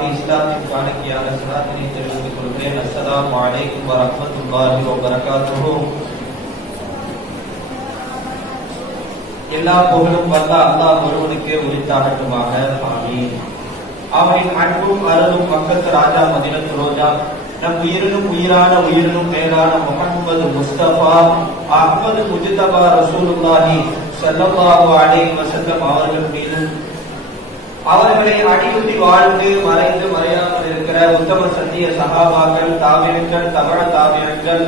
வாக்கு இஸ்லாத்தின் காணிக்கையான சலாத்தினை தெரிவித்துக் கொள்கிறேன். அஸ்ஸலாமு அலைக்கும் வரஹ்மத்துல்லாஹி வபரகாத்துஹு. எல்லா புகழும் வல்ல அல்லாஹ் ஒருவனுக்கே உரித்தாகட்டுமாக. ஆமீன். அவனின் அன்பும் அருளும் மக்கத்து ராஜா மதீனத்து ரோஜா நம் உயிரினும் உயிரான உயிரினும் மேலான முஹம்மது முஸ்தபா அஹ்மது முஜ்தபா ரசூலுல்லாஹி ஸல்லல்லாஹு அலைஹி வஸல்லம் அவர்கள் மீதும் அவர்களை அடியுத்தி வாழ்ந்து மறைந்து மறையாமல் இருக்கிற உத்தம சத்திய சகாபாக்கள், தாபியங்கள், தவழ தாபியங்கள்,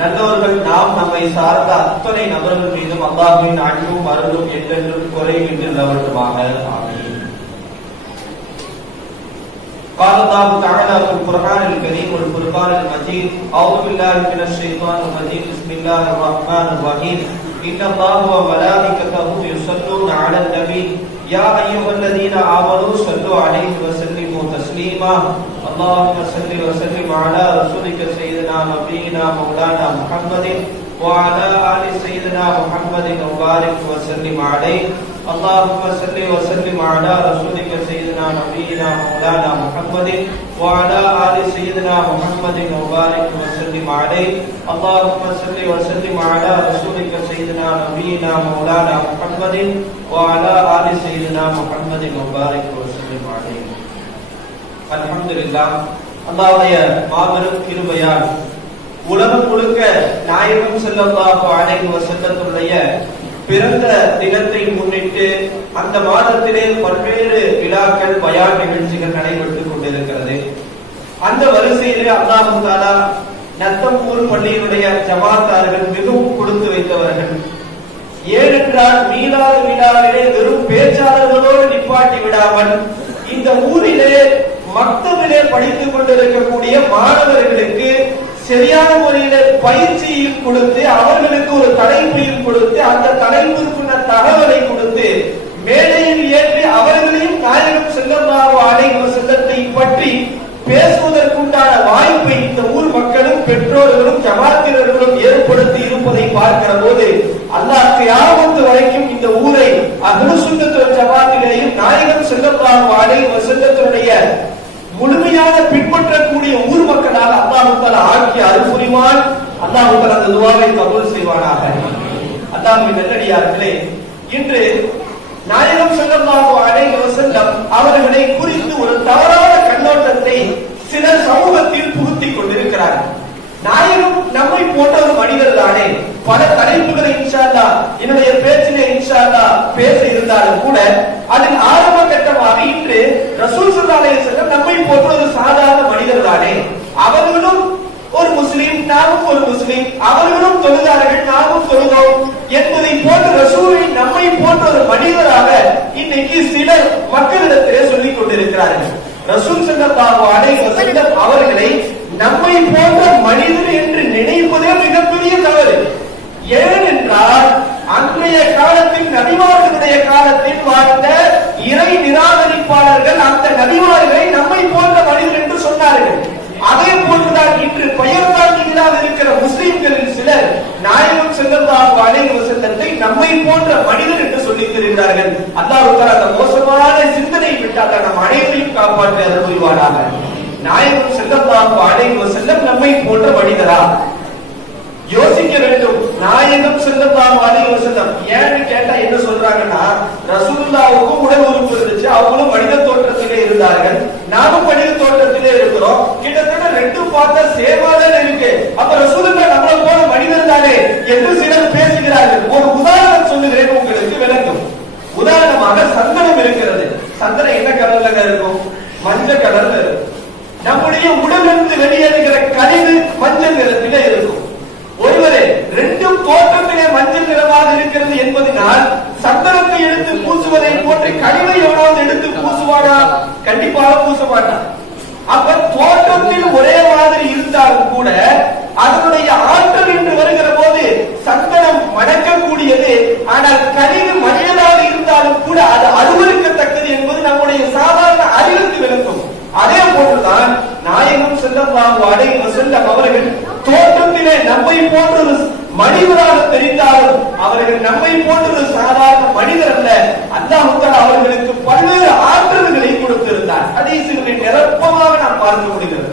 நல்லவர்கள், நாம் நம்மை சார்ந்த அத்தனை நபர்கள் மீதும் அல்லாஹ்வின் அன்பும் அருளும் என்றென்றும் குறைவின்றி நிலவட்டுமாக. ஆமீன். قال الله تعالى في القرآن الكريم والفرقان المجيد أعوذ بالله من الشيطان الرجيم بسم الله الرحمن الرحيم إن الله وملائكته يصلون على النبي يا أيها الذين آمنوا صلوا عليه وسلموا تسليما اللهم صل وسلم على رسولك سيدنا نبينا مولانا محمد وعلى آل سيدنا محمد وبارك وسلم عليه اللهم صل وسلم على رسولك سيدنا نبينا مولانا محمد وعلى آل سيدنا محمد وبارك وسلم عليه اللهم صل وسلم على رسولك سيدنا نبينا مولانا محمد وعلى آل سيدنا محمد وبارك وسلم عليه. الحمد لله. அல்லாஹ்வுடைய மாபெரும் கிருபையால் உலகம் முழுக்க நாயகம் ஸல்லல்லாஹு அலைஹி வஸல்லத்துடைய பிறந்த தினத்தை முன்னிட்டு அந்த மாதத்திலே பல்வேறு விழாக்கள், பயான் நிகழ்ச்சிகள் நடைபெற்றுக் கொண்டிருக்கிறது. அந்த வரிசையிலே அல்லாஹ் தஆலா நத்தம்பூர் பள்ளியினுடைய ஜமாத்தார்கள் மிகவும் கொடுத்து வைத்தவர்கள். ஏனென்றால் மீலாது விழாவிலே வெறும் பேச்சாளர்களோடு நிப்பாட்டி விடாமல் இந்த ஊரிலே மக்தபிலே படித்துக் கொண்டிருக்கக்கூடிய மாணவர்களுக்கு சரியான முறையில பயிற்சியும் கொடுத்து, அவர்களுக்கு ஒரு தலைப்பையும் கொடுத்து, அந்த தலைப்பிற்குள்ள தகவலை கொடுத்து மேடையில் ஏற்றி அவர்களையும் நாயகம் ஸல்லல்லாஹு அலைஹி வஸல்லத்தை பற்றி பேசுவதற்குண்டான வாய்ப்பை இந்த ஊர் மக்களும் பெற்றோர்களும் ஜமாத்தினர்களும் ஏற்படுத்தி இருப்பதை பார்க்கிற போது அல்லாஹ் கியாமத் வரைக்கும் இந்த ஊரை அஹ்லுஸ் சுன்னத் வல் ஜமாத்திலையும் நாயகம் ஸல்லல்லாஹு அலைஹி வஸல்லத்துடைய முழுமையாக பின்பற்றக்கூடிய ஊர் மக்களாக அல்லாஹ் தஆலா ஆக்கி அருள் புரிவான். அல்லாஹ் தஆலா அந்த துஆவை கபூல் செய்வானாக. அல்லாஹ்வின் நல்லடியார்களே, இன்று நாயகம் ஸல்லல்லாஹு அலைஹி வஸல்லம் அவர்களை குறித்து ஒரு தவறான கண்ணோட்டத்தை சிலர் சமூகத்தில் புகுத்திக் கொண்டிருக்கிறார்கள். நாயகம் நம்மை போன்ற ஒரு மனிதர் தானே. பல தலைப்புகளை இன்ஷா அல்லாஹ் என்னுடைய பேச்சிலே இன்ஷா அல்லாஹ் பேச இருந்தாலும் கூட அதில் ஆரம்ப கட்டமாக இன்று ரசூல் ஸல்லல்லாஹு அலைஹி வஸல்லம் நம்மை போன்ற ஒரு சாதாரண மனிதர் தானே, அவர்களும் ஒரு முஸ்லிம், நாமும் ஒரு முஸ்லிம், அவர்களும் தொழுதார்கள், நாமும் தொழுதோம் என்பதை போன்ற ரசூலை நம்மை போன்ற ஒரு மனிதராக இன்னைக்கு சிலர் மக்களிடத்திலே சொல்லிக் கொண்டிருக்கிறார்கள். ரசூல் ஸல்லல்லாஹு அலைஹி வஸல்லம் அவர்களை நம்மை போன்ற மனிதர் என்று நினைப்பதே மிகப்பெரிய தவறு. ஏனென்றால் அன்றைய காலத்தில் நபிமார்களுடைய காலத்தில் வாழ்ந்த இறை நிராகரிப்பாளர்கள் அந்த நபிமார்களை நம்மை போன்ற மனிதர் என்று சொன்னார்கள். அதே போன்றுதான் இன்று பெயர்தாங்கிகளாக இருக்கிற முஸ்லிம்களில் சிலர் நாயகம் ஸல்லல்லாஹு அலைஹி வஸல்லத்தை நம்மை போன்ற மனிதர் என்று சொல்லித் தருகிறார்கள். அல்லாஹ் தஆலா அந்த மோசமான சிந்தனை விட்டால் நம் அனைவரையும் காப்பாற்ற அருள் புரிவானாக. நாயகம் ஸல்லல்லாஹு அலைஹி வஸல்லம் நம்மை போன்ற மனிதரா? யோசிக்க வேண்டும். நாயகம் ஸல்லல்லாஹு அலைஹி வஸல்லம் ஏன்னு கேட்டா என்ன சொல்றாங்கன்னா, ரசூலுல்லாஹ்வுக்கு உடல் உறுப்பு இருந்துச்சு, அவங்களும் மனித தோற்றத்திலே இருந்தார்கள், நாமும் மனித தோற்றத்திலே இருக்கிறோம், கிட்டத்தட்ட ரெண்டும் பார்த்தா சேமா தான் இருக்கு, அப்ப ரசூலுல்லாஹ் நம்மள போல மனிதர் தானே என்று சிலர் பேசுகிறார்கள். ஒரு உதாரணம் சொல்லுகிறேன், உங்களுக்கு விளங்கும். உதாரணமாக சந்தனம் இருக்கிறது. சந்தனம் என்ன கலர்ல இருக்கும்? மஞ்சள் கலர்ல இருக்கும். நம்முடைய உடலிருந்து வெளியேறுகிற கழிவு மஞ்சள் நிறத்திலே இருக்கும். ஒருவரே ரெண்டும் தோற்றத்திலே மஞ்சள் நிறமாக இருக்கிறது என்பதனால் சந்தனத்தை எடுத்து பூசுவதை போன்று கழிவை எவ்வளவு எடுத்து பூசுவானா? கண்டிப்பாக பூச மாட்டான். அப்ப தோற்றத்தில் ஒரே மாதிரி இருந்தாலும் கூட அதனுடைய ஆற்றல் என்று வருகிற போது சந்தனம் மணக்கக்கூடியது, ஆனால் கழிவு மனிதனாக இருந்தாலும் கூட அது அருவருக்கத்தக்கது என்பது நம்முடைய சாதாரண அறிவுக்கு விளக்கும். அதே போன்றுதான் நாயகம் ஸல்லல்லாஹு அலைஹி வஸல்லம் அவர்கள் தோற்றத்திலே நம்மை போன்ற ஒரு மனிதராக தெரிந்தாலும் அவர்கள் நம்மை போன்ற ஒரு சாதாரண மனிதர் அல்ல. அல்லாஹ் தஆலா அவர்களுக்கு பல்வேறு ஆற்றல்களை கொடுத்திருந்தார். அது ஹதீசுகளை நிரப்பமாக நாம் பார்க்க முடிகிறது.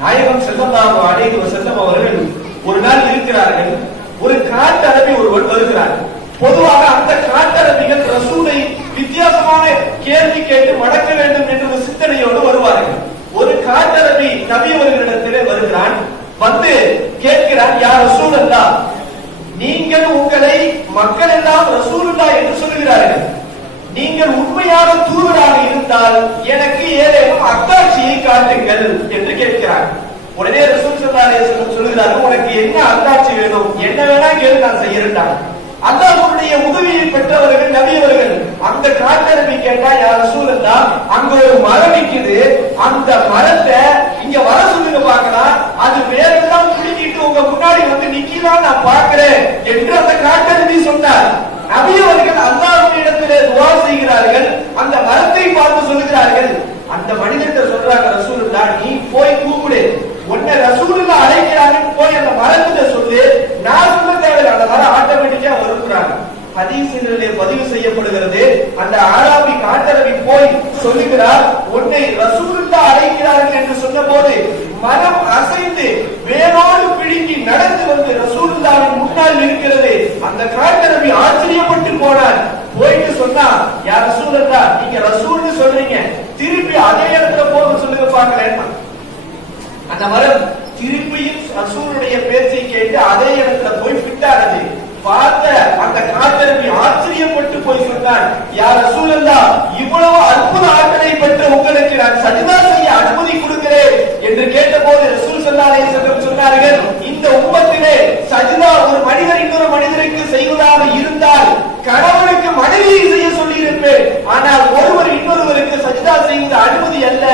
நாயகம் ஸல்லல்லாஹு அலைஹி வஸல்லம் அவர்கள் ஒரு நாள் இருக்கிறார்கள். ஒரு காட்டரபி ஒருவர் வருகிறார். பொதுவாக அந்த காட்டரபிகள் ரசூலை வித்தியாசமான கேள்வி கேட்டு மடக்க வேண்டும் என்ற ஒரு சிந்தனையோடு வருவார்கள். ஒரு காட்டரபி நபி அவர்களிடத்திலே வருகிறான். வந்து கேட்கிறான், யா ரசூலல்லாஹ், நீங்கள் உங்களை மக்கள் எல்லாம் ரசூலுல்லாஹ் என்று சொல்கிறார்கள். நீங்கள் உண்மையான தூதராக இருந்தால் எனக்கு ஏதேனும் அத்தாட்சியை காட்டுங்கள் என்று கேட்கிறார். உடனே ரசூல் ஸல்லல்லாஹு அலைஹி வஸல்லம் சொல்கிறார்கள், உனக்கு என்ன அத்தாட்சி வேணும், என்ன வேணா கேளு, நான் செய்யறேன். அல்லாஹ்வுடைய உதவியை பெற்றவர்கள் நபி அவர்கள். அந்த காட்டரபி கேட்டா, யா ரசூலல்லாஹ், அங்க ஒரு மரம் நிக்குது, அந்த மரத்தை இங்க வர சொல்லுங்க பார்க்கலாம், அது வேறெல்லாம் பிடிக்கிட்டு உங்க முன்னாடி வந்து நிக்கலாம், நான் பார்க்கிறேன் என்று அந்த காட்டரபி சொன்னார். நபி அவர்கள் அல்லாஹ்வுடைய இடத்திலே துஆ செய்கிறார்கள். அந்த மரத்தை பார்த்து சொல்லுகிறார்கள். அந்த மனிதர் சொல்றாங்க, ரசூலுல்லாஹ், நீ போய் கூப்பிடு, உன்னை ரசூலுல்லாஹ் அழைக்கிறாங்க, போய் அந்த மரத்தை சொல்லு, நான் சொல்ல தேவையில்லை, அந்த மரம் ஆட்டோமேட்டிக்கா வருகிறாங்க. ஹதீஸிலே பதிவு செய்யப்படுகிறது. அந்த ஆராபி காட்டரபி போய் சொல்லுகிறார், உன்னை ரசூலுல்லாஹ் அழைக்கிறார்கள் என்று சொன்னபோது மரம் அசைந்து வேரோடு பிடுங்கி நடந்து வந்து ரசூலுல்லாஹ்வின் முன்னால் இருக்கிறது. அந்த காட்டரபி ஆச்சரியப்பட்டு போனார். போயிட்டு சொன்னா, யா ரசூலல்லாஹ், நீங்க ரசூல்னு சொல்றீங்க, திருப்பி அதே இடத்துல போக சொல்லுங்க பார்க்கலாம். அந்த மரம் திருப்பியும் ரசூலுடைய பேச்சை கேட்டு அதே இடத்துல போய் ஃபிட்டானது. பார்த்த அந்த காட்டரபி ஆச்சரியப்பட்டு போய் சொன்னார், யா ரசூலல்லாஹ், இவ்வளவு அற்புத ஆற்றலை பெற்ற உங்களுக்கு நான் சஜ்தா செய்ய அனுமதி கொடுக்கிறேன் என்று கேட்டபோது ரசூல் ஸல்லல்லாஹு அலைஹி வஸல்லம் சொன்னார்கள், இந்த உம்மத்திலே சஜ்தா ஒரு மனிதர் இன்னொரு மனிதருக்கு செய்வதாக இருந்தால் கணவனுக்கு மனைவியை செய்ய சொல்லி இருப்பேன், ஆனால் ஒருவர் இன்னொருவருக்கு சஜ்தா செய்வது அனுமதி அல்ல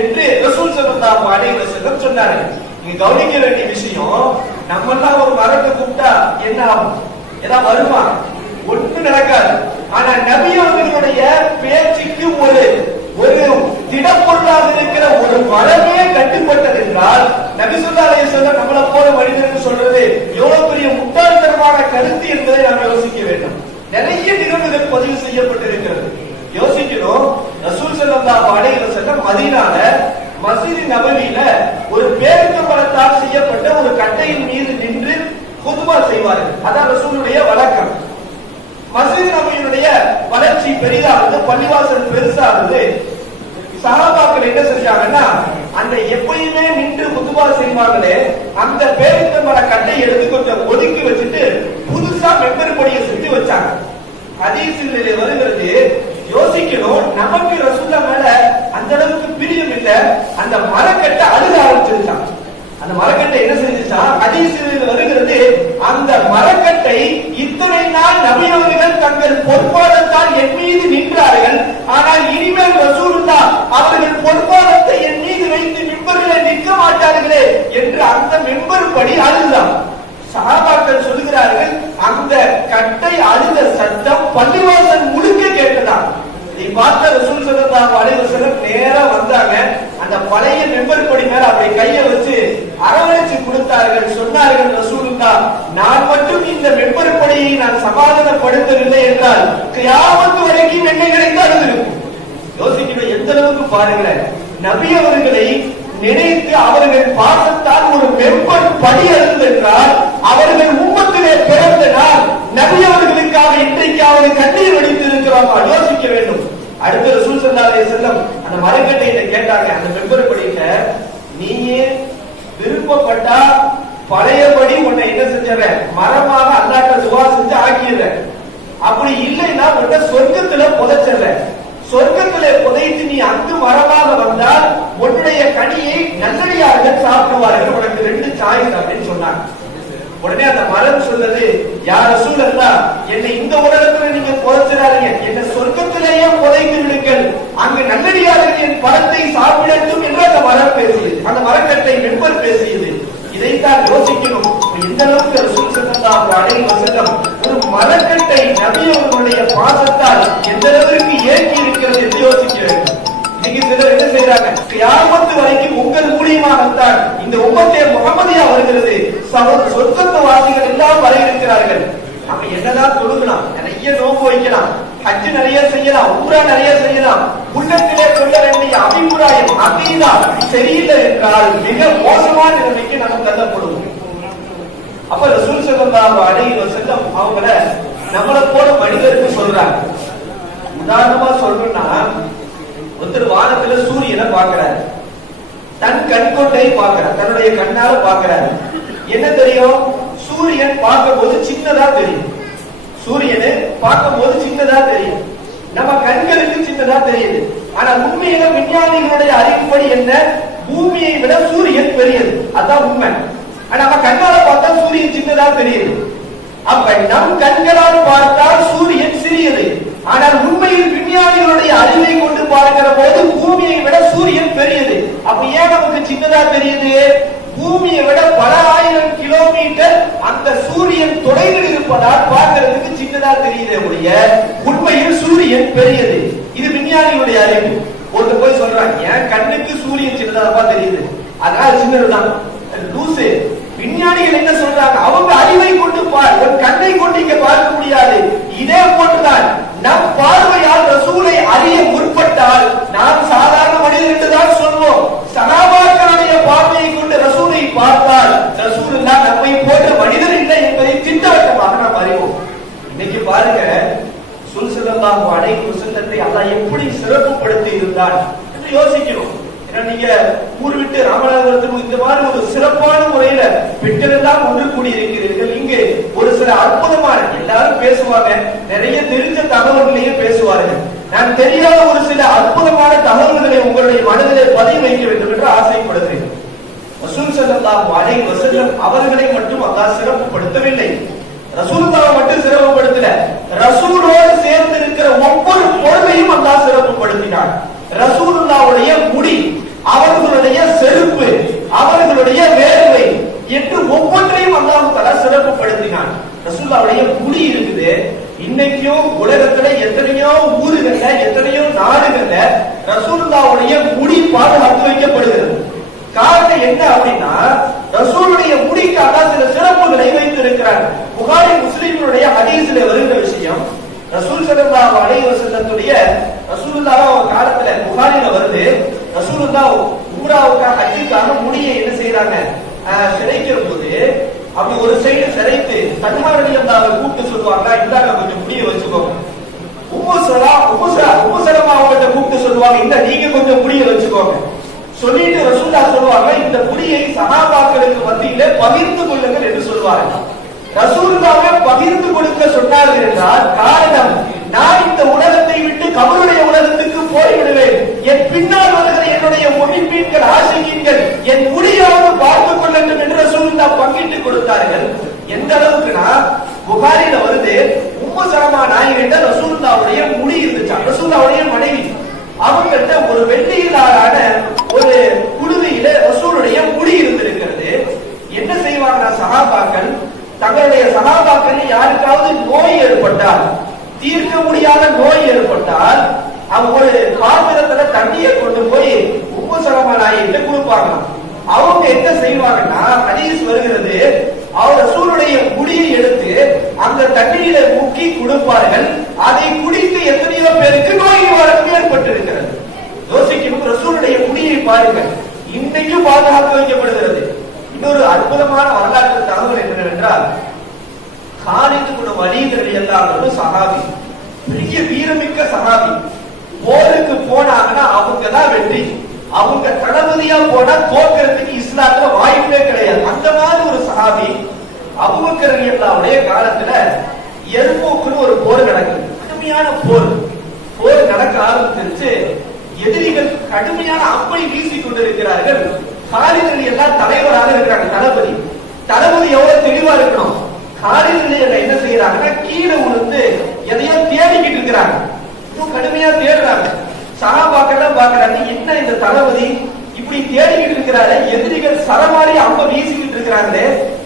என்று ரசூல் ஸல்லல்லாஹு அலைஹி வஸல்லம் சொன்னார்கள். நீங்க கவனிக்க வேண்டிய விஷயம், நம்ம எல்லாம் ஒரு மரத்தை கூப்பிட்டா என்ன ஆகும்? ஏதாவது வருமா? ஒன்றும் நடக்காது. ஆனா நபி அவர்களுடைய பேச்சுக்கு ஒரு திடப்பொருளாக இருக்கிற ஒரு மரமே கட்டுப்பட்டது என்றால், நபி ஸல்லல்லாஹு அலைஹி வஸல்லம் நம்மளை போல மனிதருக்கு சொல்றது எவ்வளவு பெரிய முட்டாள்தனமான கருத்து என்பதை நாம் யோசிக்க வேண்டும். நிறைய நிகழ்வுகள் பதிவு செய்யப்பட்டிருக்கிறது. யோசிக்கணும். ரசூல் ஸல்லல்லாஹு அலைஹி வஸல்லம் மதீனால மஸ்ஜித் நபவியில ஒரு பேரிச்சம்பழத்தால் செய்யப்பட்ட ஒரு கட்டையின் மீது நின்று குதுபா செய்வார்கள். அதான் ரசூலுடைய வழக்கம். மஸ்ஜித் நபவியினுடைய வளர்ச்சி பெரிதானது, பள்ளிவாசல் பெருசானது. சஹாபாக்கள் என்ன செஞ்சாங்கன்னா, அந்த எப்பயுமே நின்று குதுபா செய்வாங்களே அந்த பேரிச்சம்பழ கட்டை எடுத்து கொஞ்சம் ஒதுக்கி வச்சுட்டு புதுசா மெம்பர் கொடியை செஞ்சு வச்சாங்க. ஹதீஸிலே வருகிறது. யோசிக்கணும், நமக்கு ரசூலுல்லாஹ் மேல அந்த அளவுக்கு பிரியம் இல்ல. அந்த மரக்கட்டை அழுக ஆரம்பிச்சிருச்சான். அந்த மரக்கட்டை என்ன செஞ்சுச்சா, ஹதீஸில் வருகிறது, அந்த மரக்கட்டை இத்தனை நாள் நபி அவர்கள் தங்கள் பொற்பாதத்தால் என் மீது நின்றார்கள், ஆனால் இனிமேல் ரசூலுல்லாஹ் அவர்கள் பொற்பாதத்தை என் மீது வைத்து மிம்பரிலே நிற்க மாட்டார்களே என்று அந்த மிம்பர் படி அழுதான். சஹாபாக்கள் சொல்லுகிறார்கள், அந்த கட்டை அழுத சத்தம் பள்ளிவாசல் முழுக்க கேட்டதான். இதை பார்த்த ரசூல் ஸல்லல்லாஹு அலைஹி வஸல்லம் நேரா வந்தாங்க. அந்த பழைய மெம்பர் கொடி மேல அப்படி கையை வச்சு அரவணைச்சு கொடுத்தார்கள். சொன்னார்கள், ரசூலுல்லாஹ், நான் மட்டும் இந்த மெம்பர் கொடியை நான் சமாதானப்படுத்தவில்லை என்றால் கியாமத் வரைக்கும் என்னை கிடைத்து அழுதிருக்கும். யோசிக்கணும், எந்த அளவுக்கு பாருங்களேன். நபி அவர்களை நினைத்து அவர்கள் பாசத்தால் ஒரு மெம்பர் படி அழுது என்றால் அவர்கள் உம்மத்திலே பிறந்த நாள் நபி அவர்களுக்காக இன்றைக்காவது கண்ணீர் வடித்து இருக்கிறோமா? யோசிக்க வேண்டும். அடுத்த ரசூல் ஸல்லல்லாஹு அலைஹி வஸல்லம் அந்த மரக்கட்டையில கேட்டாங்க, அந்த மெம்பர் படியில, நீயே விருப்பப்பட்டா பழையபடி உன்னை என்ன செஞ்சிடறேன், மரமாக அல்லாஹ்ட்ட துஆ செஞ்சு ஆக்கிடுறேன். அப்படி இல்லைன்னா உன்னை சொர்க்கத்துல புதைச்சிடுறேன். சொர்க்கத்திலே புதைத்து நீ அங்கு மரமாக வந்தால் உன்னுடைய கனியை நல்லடியார்கள் சாப்பிடுவார்கள். உனக்கு 2 சாய்ஸ் அப்படின்னு சொன்னாங்க. உடனே அந்த மரம் சொல்றது, யா ரசூலல்லாஹ், என்னை இந்த உலகத்துல நீங்க புதைச்சிடாதீங்க, என்னை சொர்க்கத்திலேயே புதைத்து விடுங்கள், அங்கு நல்லடியார்கள் என் பழத்தை சாப்பிடட்டும் என்று அந்த மரம் பேசியது. அந்த மரக்கட்டை மெம்பர் பேசியது. இதைத்தான் யோசிக்கணும். எந்த அளவுக்கு ரசூல் ஸல்லல்லாஹு அலைஹி வஸல்லம் ஒரு மரக்கட்டை நபி அவர்களுடைய பாசத்தால் எந்த அளவுக்கு ஏற்றி இருக்கிறது என்று யோசிக்க வேண்டும். இன்னைக்கு சிலர் என்ன செய்யறாங்க, கியாமத் வரைக்கும் உங்கள் மூலியமாகத்தான் இந்த உம்மத்தே முஹம்மதியா வருகிறது, சொர்க்கத்து வாசிகள் எல்லாம் வர இருக்கிறார்கள். நம்ம என்னதான் தொழுகலாம், நிறைய நோன்பு வைக்கலாம், ஹஜ் நிறைய செய்யலாம், உம்ரா நிறைய செய்யலாம். உள்ளத்திலே கொள்ள வேண்டிய அபிப்பிராயம் அகீதா சரியில்லை என்றால் மிக மோசமான நிலைமைக்கு நம்ம தள்ளப்படுவோம். அப்ப ரசூல் ஸல்லல்லாஹு அலைஹி வஸல்லம் அவங்கள நம்மளை போல மனிதருக்கு சொல்றாங்க. உதாரணமா சொல்லணும்னா, ஒருத்தர் வானத்துல சூரியனை பார்க்கிறாரு, தன் கண் கொண்டை பார்க்கிறார், தன்னுடைய கண்ணால பார்க்கிறாரு. என்ன தெரியும்? சூரியன் பார்க்கும் போது சின்னதா தெரியும். சூரியனை பார்க்கும் போது சின்னதா தெரியும், நம்ம கண்களுக்கு சின்னதா தெரியுது. ஆனா உண்மையில விஞ்ஞானிகளுடைய அறிவுப்படி என்ன? பூமியை விட சூரியன் பெரியது, அதான் உண்மை. ஆனா நம்ம கண்ணால பார்த்தா சூரியன் சின்னதா தெரியுது. அப்ப நம் கண்களால் பார்த்தால் சூரியன் சிறியது. ஆனால் உண்மையில் விஞ்ஞானிகளுடைய அறிவை கொண்டு பார்க்கிற போது பூமியை விட சூரியன் பெரியது. அப்ப ஏன் நமக்கு சின்னதா தெரியுது? பூமியை விட பல ஆயிரம் கிலோமீட்டர் அந்த சூரியன் தொலைவில் இருப்பதால் பார்க்கிறதுக்கு சின்னதா தெரியுதே ஒழிய உண்மையில் சூரியன் பெரியது. இது விஞ்ஞானிகளுடைய அறிவு. ஒருத்தர் போய் சொல்றாங்க, என் கண்ணுக்கு சூரியன் சின்னதா தெரியுது, அதனால சின்னதுதான். லூசு. விஞ்ஞானிகள் என்ன சொல்றாங்க? அவங்க அறிவை கொண்டு பார், ஒரு கண்ணை கொண்டு இங்க பார்க்க முடியாது. இதே போன்றுதான் நம் பார்வையால் ரசூலை அறிய முற்பட்டால் நாம் சாதாரண மனிதர் என்றுதான் சொல்வோம். சஹாபாக்களுடைய பார்வையை கொண்டு ரசூலை பார்த்தால் ரசூலுல்லாஹ் நம்மை போன்ற மனிதர் இல்லை என்பதை திட்டவட்டமாக நாம் அறிவோம். இன்னைக்கு பாருங்க, ரசூல் ஸல்லல்லாஹு அலைஹி வஸல்லத்தை அல்லாஹ் எப்படி சிறப்புப்படுத்தி இருந்தான் என்று யோசிக்கணும். நீங்க ஊர் விட்டு ராமநாதபுரத்துக்கு இந்த மாதிரி ஒரு சிறப்பான முறையில பெற்றெல்லாம் ஒன்று கூடி இருக்கிறீர்கள். இங்கு ஒரு சில அற்புதமான, எல்லாரும் பேசுவாங்க, நிறைய தெரிஞ்ச தகவல்களையே பேசுவார்கள். நான் தெரியாத ஒரு சில அற்புதமான தகவல்களை உங்களுடைய மனதிலே பதிவு வைக்க வேண்டும் என்று ஆசைப்படுகிறேன். ரசூல் ஸல்லல்லாஹு அலைஹி வஸல்லம் அவர்களை மட்டும் அல்லாஹ் சிறப்புப்படுத்தவில்லை, ரசூலுல்லாஹ் மட்டும் சிறப்புப்படுத்தல, ரசூலோடு சேர்ந்து இருக்கிற ஒவ்வொரு பொருளையும் அல்லாஹ் சிறப்புப்படுத்தினார். ரசூலுல்லாஹ்வுடைய முடி, அவர்களுடைய செருப்பு, அவர்களுடைய வேர்வை என்று ஒவ்வொன்றையும் அல்லாஹ் தஆலா சிறப்புப்படுத்தினான். ரசூலுல்லாஹ்வுடைய முடி இருக்குது. இன்னைக்கும் உலகத்துல எத்தனையோ ஊர்கள்ல, எத்தனையோ நாடுகள்ல ரசூலுல்லாஹ்வுடைய முடி பாதுகாத்து வைக்கப்படுகிறது. காரணம் என்ன அப்படின்னா, ரசூலுடைய முடிக்கு அல்லாஹ் சில சிறப்புகளை வைத்திருக்கிறார். புகாரி முஸ்லிம்களுடைய ஹதீஸ்ல வருகிற விஷயம், ரசூல் ஸல்லல்லாஹு அலைஹி வஸல்லத்துடைய ரசூலுல்லாஹ் காலத்துல புகாரில வருது, ரசூலுல்லாஹ் உம்ராவுக்காக ஹஜ்ஜுக்காக முடியை என்ன செய்யறாங்க, சிரைக்கிற போது அப்படி ஒரு சைடு சிரைத்து தல்ஹா ரலியல்லாஹு கூப்பிட்டு சொல்லுவாங்க, இந்தாங்க கொஞ்சம் முடியை வச்சுக்கோங்க. உம்மு சலமா அவங்கள்ட்ட கூப்பிட்டு சொல்லுவாங்க, இந்த நீங்க கொஞ்சம் முடியை வச்சுக்கோங்க. சொல்லிட்டு ரசூலுல்லாஹ் சொல்லுவாங்க, இந்த முடியை சஹாபாக்களுக்கு மத்தியிலே பகிர்ந்து கொள்ளுங்கள் என்று சொல்வாங்க. ரசூலுல்லாஹ்வை பகிர்ந்து கொடுக்க சொன்னார்கள் என்றால் காரணம், நான் இந்த உலகத்தை விட்டு கபருடைய உலகத்துக்கு போய்விடுவேன், என் பின்னால் வருகிற என்னுடைய முஹிப்பீன்கள், ஆஷிகீன்கள் என் முடியாவது பார்த்துக் கொள்ளட்டும் என்று ரசூலுல்லாஹ் பங்கிட்டு கொடுத்தார்கள். எந்த அளவுக்குனா, புகாரில வருது, உம்மு சலமா நாயகிட்ட ரசூலுல்லாஹ்வுடைய முடி இருந்துச்சு, ரசூலுல்லாஹ்வுடைய மனைவி. அவங்கள்ட்ட ஒரு வெள்ளியிலான ஒரு குடுவையில ரசூலுடைய முடி இருந்திருக்கிறது. என்ன செய்வாங்கன்னா சஹாபாக்கள், தங்களுடைய சஹாபாக்களில் யாருக்காவது நோய் ஏற்பட்டால், தீர்க்க முடியாத நோய் ஏற்பட்டால், அவங்க ஒரு பாத்திரத்துல தண்ணியை கொண்டு போய் உம்மு சலமா நாயகிட்ட கொடுப்பாங்க. அவங்க என்ன செய்வாங்கன்னா, ஹதீஸ் வருகிறது, அவர் ரசூலுடைய முடியை எடுத்து அந்த தண்ணீரை முக்கி கொடுப்பார்கள். அதை குடித்து எத்தனையோ பேருக்கு நோய் நிவாரணம் ஏற்பட்டிருக்கிறது. யோசிக்கும், ரசூலுடைய முடியை பாருங்கள், இன்றைக்கும் பாதுகாத்து வைக்கப்படுகிறது. இன்னொரு அற்புதமான வரலாற்று தகவல் என்னவென்றால், காலித் இப்னு வலீத் ரலியல்லாஹு அன்ஹு சஹாபி, பெரிய வீரமிக்க சஹாபி. போருக்கு போனாங்கன்னா அவங்க தான் வெற்றி, அவங்க தளபதியா போனா தோக்கிறதுக்கு இஸ்லாத்துல வாய்ப்பே கிடையாது. அந்த மாதிரி ஒரு சஹாபி. அபூபக்கர் ரலியல்லாஹுடைய காலத்துல எர்மூக்னு ஒரு போர் நடக்குது, கடுமையான போர். போர் நடக்க ஆரம்பிச்சு எதிரிகள் கடுமையான அம்பை வீசிக் கொண்டிருக்கிறார்கள். காலித் ரலியல்லாஹு தலைவராக இருக்கிறாங்க, தளபதி. தளபதி எவ்வளவு தெளிவா இருக்கணும். காலித் ரலியல்லாஹு என்ன செய்யறாங்கன்னா, கீழே விழுந்து எதையோ தேடிக்கிட்டு இருக்கிறாங்க, இன்னும் கடுமையா தேடுறாங்க. சஹாபாக்கள் பாக்குறாங்க, என்ன இந்த தளபதி இப்படி தேடிக்கிட்டு இருக்கிறாரு, எதிரிகள் சரமாரி அம்ப வீசிக்கிட்டு இருக்கிறாங்களே,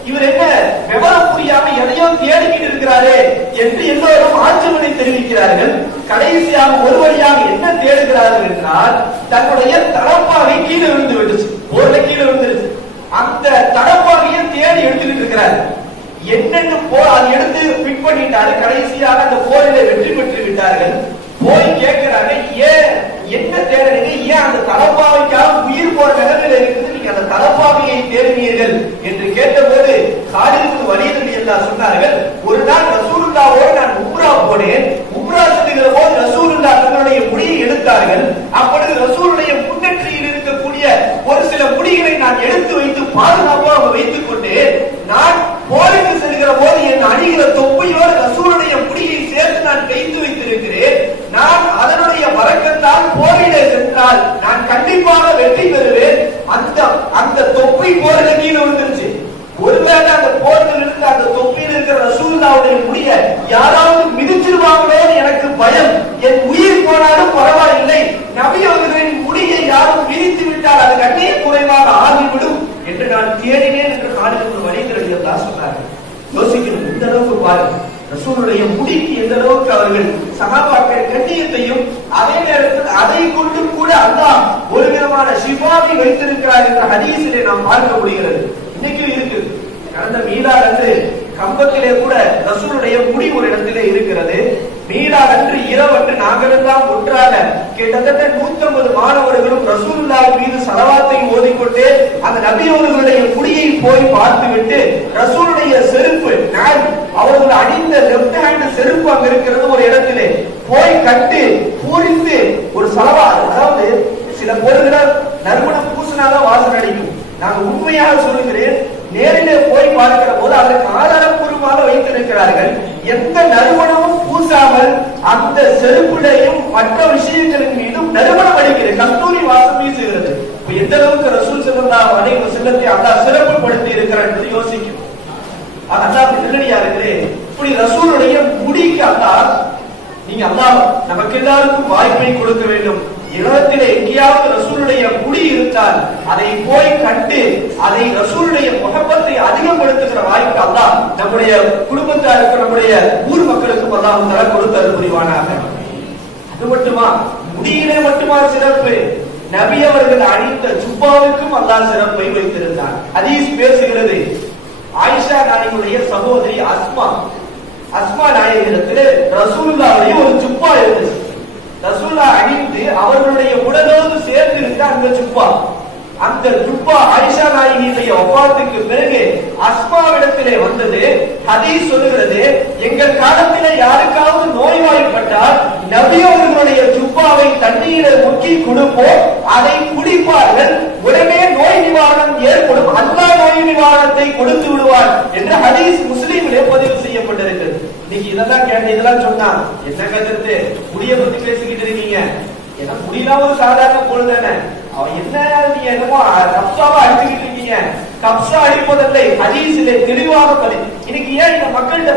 இவர் என்ன விவரம் புரியாம எதையோ தேடிக்கிட்டு இருக்கிறாரு என்று எல்லோரும் ஆட்சேபனை தெரிவிக்கிறார்கள். கடைசியாக ஒரு வழியாக என்ன தேடுகிறார்கள் என்றால், தன்னுடைய தலப்பாகை கீழே விழுந்து விடுச்சு, போர்ல கீழே விழுந்துருச்சு. அந்த தலப்பாகையை தேடி எடுத்துக்கிட்டு இருக்கிறாரு. என்னென்னு போர் அதை எடுத்து பிட் பண்ணிட்டாரு. கடைசியாக அந்த போரில வெற்றி பெற்று விட்டார்கள். போய் கேட்கிறாங்க, ஏன் என்ன தேடுறீங்க, ஏன் அந்த தலப்பாவைக்காக உயிர் போற நிலைமையில இருக்குது, நீங்க அந்த தலப்பாவையை தேடினீர்கள் என்று கேட்டபோது காலித் வலீத் ரலியல்லாஹு சொன்னார்கள், ஒரு நாள் ரசூலுல்லாஹ்வோடு நான் உம்ரா போனேன். உம்ரா செல்கிற போது ரசூலுல்லாஹ் தங்களுடைய முடியை எடுத்தார்கள். அப்பொழுது ரசூலுடைய முன்னெற்றியில் இருக்கக்கூடிய ஒரு சில முடிகளை நான் எடுத்து வைத்து பாதுகாப்பாக வைத்துக் கொண்டு நான் போருக்கு செல்கிற போது என் அணிகிற தொப்பையோடு ரசூலுடைய முடியை சேர்த்து நான் வைத்து வைத்திருக்கிறேன். நான் அதனுடைய வரக்கத்தால் போரிட சென்றால் நான் கண்டிப்பாக வெற்றி பெறுவேன். அந்த தொப்பை போரிட கீழே விழுந்துருச்சு. ஒருவேளை அந்த போரில் இருந்து அந்த தொப்பியில் இருக்கிற ரசூலுல்லாஹ்வுடைய முடிய யாராவது மிதிச்சிருவாங்களோ எனக்கு பயம். என் உயிர் போனாலும் பரவாயில்லை, நபி அவர்களின் முடியை யாரும் மிதித்து விட்டால் அது கண்ணிய குறைவாக ஆகிவிடும் என்று நான் தேடினேன் என்று காலித் வலீத் ரலியல்லாஹு சொன்னார்கள். யோசிக்கணும், இந்த அளவுக்கு பாருங்க, ரசூலுடைய முடிக்கு எந்த அளவுக்கு அவர்கள் சஹாபாக்கள் கண்ணியத்தையும் அதே நேரத்தில் அதை கொண்டு கூட அல்லாஹ் ஒரு விதமான ஷிஃபாவை வைத்திருக்கிறார் என்ற ஹதீஸிலே நாம் பார்க்க முடிகிறது. இன்னைக்கும் இருக்கு. கடந்த மீலாத் அன்று கம்பத்திலே கூட ரசூலுடைய முடி ஒரு இடத்திலே இருக்கிறது. மீலாத் அன்று இரவன்று நாங்கள் எல்லாம் ஒன்றாக கிட்டத்தட்ட 150 மாணவர்களும் ரசூலுல்லாஹ் மீது ஸலவாத்தை ஓதிக்கொண்டு அந்த நபி அவர்களுடைய முடியை போய் பார்த்துவிட்டு ரசூலுடைய செருப்பு அவர்கள் அணிந்த லெப்ட் ஹேண்ட் செருப்பு அங்க இருக்கிறது ஒரு இடத்திலே போய் கட்டு பூரித்து ஒரு ஸலவாத், அதாவது சில பொருள்கள் நறுமணம் பூசினாதான் வாசனை அடிக்கும். நான் உண்மையாக சொல்லுகிறேன், நேரிலே போய் பார்க்கிற போது அதற்கு ஆதாரப்பூர்வமாக வைத்திருக்கிறார்கள். எந்த நறுமணமும் பூசாமல் அந்த செருப்புடையும் மற்ற விஷயங்களின் மீதும் நறுமணம் அடிக்கிறது, கஸ்தூரி வாசம் வீசுகிறது. எந்த அளவுக்கு ரசூல் ஸல்லல்லாஹு அலைஹி வஸல்லத்தை அல்லாஹ் சிறப்புப்படுத்தி இருக்கிறார் என்று யோசிக்கும். அல்லாஹ் நல்லடியார்களே, இப்படி ரசூலுடைய முடிக்கு அல்லாஹ், நீங்க அல்லாஹ் நமக்கு எல்லாருக்கும் வாய்ப்பை கொடுக்க வேண்டும். இடத்திலே எங்கேயாவது ரசூலுடைய முடி இருந்தால் அதை போய் கண்டு அதை ரசூலுடைய முகப்பத்தை அதிகப்படுத்துகிற வாய்ப்பு அல்லாஹ் நம்முடைய குடும்பத்தாருக்கு, நம்முடைய ஊர் மக்களுக்கும் அல்லாஹ் தர கொடுத்தது புரிவானாக. அது மட்டுமா, முடியிலே மட்டுமா சிறப்பு, நபி அவர்கள் அணிந்த ஜுப்பாவுக்கும் அல்லாஹ் சிறப்பை வைத்திருந்தார். ஹதீஸ் பேசுகிறது, ஆயிஷா நாயகியுடைய சகோதரி அஸ்மா நாயகியிடத்தில் ரசூலுல்லாஹ்வுடைய ஒரு ஜுப்பா இருந்துச்சு. ரசூலுல்லாஹ் அணிந்து அவர்களுடைய உடலோடு சேர்ந்து இருந்த அந்த ஜுப்பா ஆயிஷா நாயகியுடைய வஃபாத்துக்கு பிறகு அஸ்மாவிடத்திலே வந்தது. ஹதீஸ் சொல்லுகிறது, எங்கள் காலத்திலே யாருக்காவது நோய்வாய்ப்பட்டால் நபி அவர்களுடைய ஜுப்பாவை தண்ணீரை முக்கி கொடுப்போம், அதை குடிப்பார்கள், உடனே நோய் நிவாரணம் ஏற்படும், அல்லாஹ் நோய் நிவாரணத்தை கொடுத்து விடுவார் என்று ஹதீஸ் முஸ்லிமிலே பதிவு செய்யப்பட்டிருக்கிறது. இன்னைக்கு இதெல்லாம் கேட்டு இதெல்லாம் சொன்னா என்ன கருத்து, முடிய பத்தி பேசிக்கிட்டு இருக்கீங்க, ஏன்னா முடியலாம் ஒரு சாதாரண பொழுதானே, அவன் என்ன நீங்க என்னமோ கப்சாவா அடிச்சுக்கிட்டு இருக்கீங்க, கப்சா அடிப்பதில்லை, ஹதீஸிலே தெளிவாக பதிவு. இன்னைக்கு ஏன் இந்த மக்கள்கிட்ட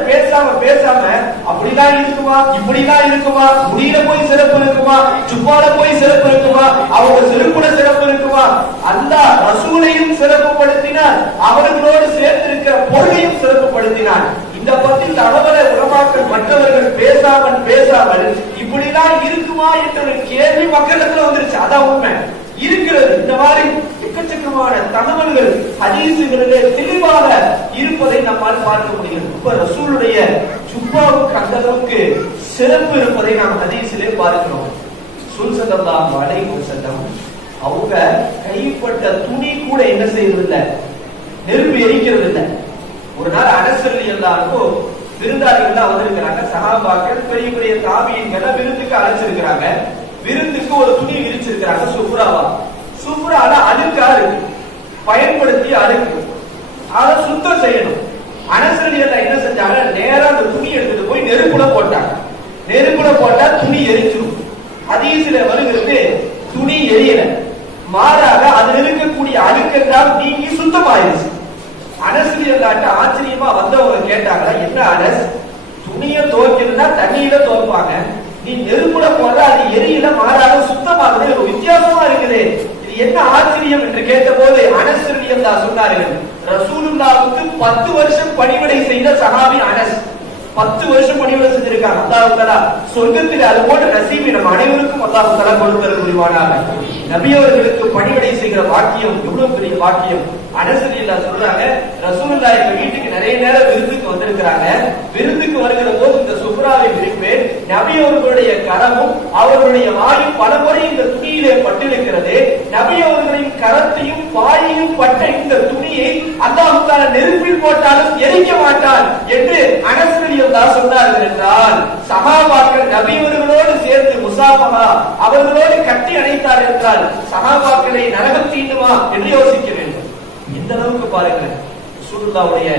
பேசாம அப்படிலாம் இருக்குமா, இப்படிலாம் இருக்குமா, முடியில போய் சிறப்பு இருக்குமா, சுப்பால போய் சிறப்பு இருக்குமா, அவங்க செருப்புல சிறப்பு இருக்குமா, அல்லாஹ் ரசூலையும் சிறப்புப்படுத்தினார், அவர்களோடு சேர்த்து இருக்கிற பொருளையும் சிறப்புப்படுத்தினார். இந்த பத்தி தகவலை உலமாக்கள் மற்றவர்கள் பேசாமல் இப்படிலாம் இருக்குமா என்ற ஒரு கேள்வி மக்களிடத்துல வந்துருச்சு. அதான் உண்மை இருக்கிறது. இந்த மாதிரி எக்கச்சக்கமான தகவல்கள் ஹதீஸுகளிலே தெளிவாக இருப்பதை நம்மால் பார்க்க முடியும். இப்ப ரசூலுடைய ஜுப்பாவுக்கு அந்த அளவுக்கு சிறப்பு இருப்பதை நாம் ஹதீஸிலே பார்க்கிறோம். ரசூல் ஸல்லல்லாஹு அலைஹி வஸல்லம் அவங்க கைப்பட்ட துணி கூட என்ன செய்யறதில்லை, நெருப்பு எரிக்கிறது இல்லை. ஒரு நாள் அனஸ் ரலியல்லாஹு விருந்தாளிகள் வந்திருக்கிறாங்க, சஹாபாக்கள், பெரிய பெரிய தாபியீன்களை விருந்துக்கு அழைச்சிருக்கிறாங்க. விருந்துக்கு ஒரு துணி விரிச்சிருக்கிறாங்க, சுப்ரால அழுக்கா இருக்கு, பயன்படுத்தி அழுக்கு, அதை சுத்தம் செய்யணும். அனஸ் ரலியல்லாஹு என்ன செஞ்சாங்க, நேரா அந்த துணி எடுத்துட்டு போய் நெருப்புல போட்டாங்க. நெருப்புல போட்டா துணி எரிச்சிடும். ஹதீஸ்ல வருகிறது, துணி எரியல, மாறாக அதில் இருக்கக்கூடிய அழுக்கெல்லாம் நீங்கி சுத்தமாயிருச்சு. அனஸ் ரலியல்லாஹு ஆச்சரியமா வந்தவங்க கேட்டாங்க, என்ன அனஸ், துணியை துவைக்கிறதுனா தண்ணியில துவைப்பாங்க, நீ நெருப்புல போடுற அது எரியல, மாறாக சுத்தமாகுது, வித்தியாசமா இருக்குது, இது என்ன ஆச்சரியம் என்று கேட்ட போது அனஸ் ரலியல்லாஹு சொன்னார்கள், ரசூலுல்லாஹ்வுக்கு 10 வருஷம் பணிவிடை செய்த சஹாபி அனஸ். 10 வருஷம் பணிவிடை செஞ்சிருக்காங்க. அல்லாஹ் தஆலா சொர்க்கத்தில் அது போன்ற நசீபை நம் அனைவருக்கும் அல்லாஹ் தஆலா கொடுத்தல் புரிவானாக. நபி அவர்களுக்கு பணிவிடை செய்கிற வாக்கியம் எவ்வளவு பெரிய வாக்கியம். அனஸ் ரலியல்லாஹு சொல்றாங்க, ரசூலுல்லாஹ் எங்க வீட்டுக்கு நிறைய நேரம் விருந்துக்கு வந்திருக்கிறாங்க. விருந்துக்கு வருகிற போது இந்த சூறாவை விரிப்பேன். நபி அவர்களுடைய கரமும் அவர்களுடைய வாயும் பலமுறை இந்த துணியிலே பட்டிருக்கிறது. நபி அவர்களின் கரத்தையும் வாயையும் பட்ட இந்த துணியை அல்லாஹ் தஆலா நெருப்பில் போட்டாலும் எரிக்க மாட்டான் என்று அனஸ் ரலியல்லாஹு சொன்னார்கள் என்றால், சஹாபாக்கள் நபி அவர்களோடு சேர்ந்து முசாஃபஹா அவர்களோடு கட்டி அணைத்தார் என்றால் சஹாபாக்களை நரகம் தீண்டுமா என்று யோசிக்க வேண்டும். இந்த அளவுக்கு பாருங்கள், ரசூலுல்லாஹ்வுடைய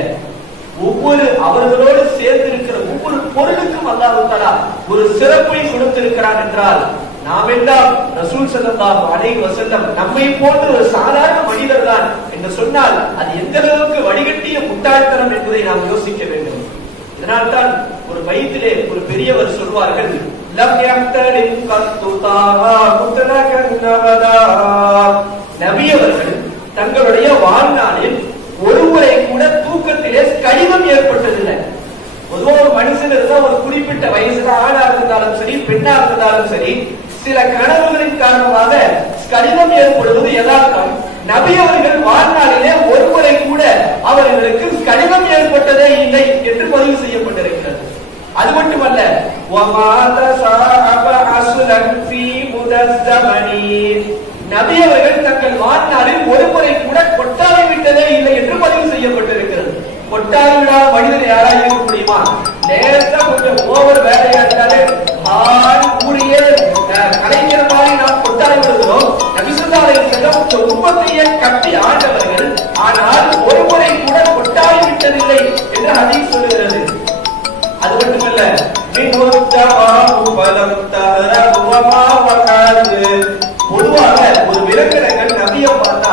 ஒவ்வொரு அவர்களோடு சேர்ந்து இருக்கிற ஒவ்வொரு பொருளுக்கும் அல்லாஹ் தஆலா ஒரு சிறப்பை கொடுத்திருக்கிறான் என்றால், நாம் எல்லாம் ரசூல் ஸல்லல்லாஹு அலைஹி வஸல்லம் நம்மை போன்ற ஒரு சாதாரண மனிதர் தான் என்று சொன்னால் அது எந்த அளவுக்கு வடிகட்டிய முட்டாள்தனம் என்பதை நாம் யோசிக்க வேண்டும். இதனால்தான் ஒரு பைத்திலே ஒரு பெரியவர் சொல்வார்கள், நபி அவர்கள் தங்களுடைய வாழ்நாளில் ஒருமுறை கூட தூக்கத்திலே கடினம் ஏற்பட்டதில்லை. பொதுவாக ஒரு மனுஷன் இருந்தா ஒரு குறிப்பிட்ட வயசுல ஆணா இருந்தாலும் சரி பெண்ணா இருந்தாலும் சரி சில கனவுகளின் காரணமாக கடினம் ஏற்படுவது யதார்த்தம். நபி அவர்கள் வாழ்நாளிலே ஒருமுறை கூட அவர்களுக்கு கடினம் ஏற்பட்டதே இல்லை என்று பதிவு செய்யப்பட்டிருக்கிறது. அது மட்டுமல்ல, நபி அவர்கள் தங்கள் வாழ்நாளில் ஒருமுறை கூட கொட்டாவி விட்டதே இல்லை என்று பதிவு செய்யப்பட்டிருக்கிறது. கொட்டாவி விடாத மனிதர் யாராவது இருக்க முடியுமா? நேரத்தை கொஞ்சம் ஓவர் வேலையா இருந்தாலே ஊழியே கலைஞர் மாதிரி நாம் கொட்டாவி விடுகிறோம். நபி ஸல்லல்லாஹு அலைஹி வஸல்லம் உம்மத்தையே கட்டி ஆண்டவர்கள், ஆனால் ஒருமுறை கூட கொட்டாவி விட்டதில்லை என்று ஹதீஸ் சொல்லுகிறது. அது மட்டுமல்ல, பொதுவாக ஒரு விலங்கினங்கள் நபியை பார்த்தா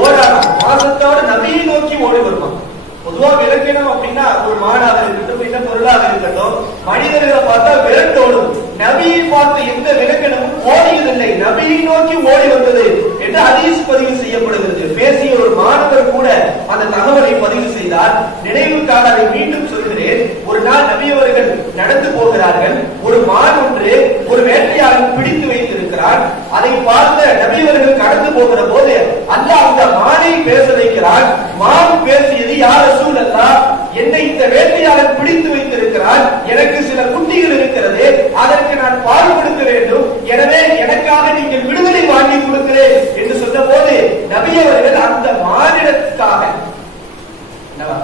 ஓடாத மாசத்தோட நபியை நோக்கி ஓடி வருவான். பொதுவா விலங்கினம் அப்படின்னா ஒரு மாடாக இருக்கட்டும் இல்ல பொருளாக இருக்கட்டும், மனிதர்களை பார்த்தா விரட்டோடும். நபியை பார்த்து எந்த விலங்கினமும் ஓடியதில்லை, நபியை நோக்கி ஓடி வந்தது என்று ஹதீஸ் பதிவு செய்யப்படுகிறது. பேசிய ஒரு மாணவர் கூட அந்த தகவலை பதிவு செய்தார். நினைவுக்காக அதை மீண்டும் சொல்கிறேன். ஒரு நாள் நபி அவர்கள் நடந்து போகிறார்கள். ஒரு மான் ஒன்று ஒரு வேட்டையாளன் பிடித்து வைத்திருக்கிறார். அதை பார்த்த நபி அவர்கள் கடந்து போகிற போது அல்லாஹ் அந்த மானை பேச வைக்கிறார். மான் பேசியது, யா ரசூலல்லாஹ், என்னை இந்த வேட்டையாளன் பிடித்து வைத்திருக்கிறார், எனக்கு சில குட்டிகள் இருக்கிறது, அதற்கு நான் பால் கொடுக்க வேண்டும், எனவே எனக்காக நீங்கள் விடுதலை வாங்கி கொடுக்கிறேன் என்று சொன்ன போது நபி அவர்கள் அந்த மானிடத்துக்காக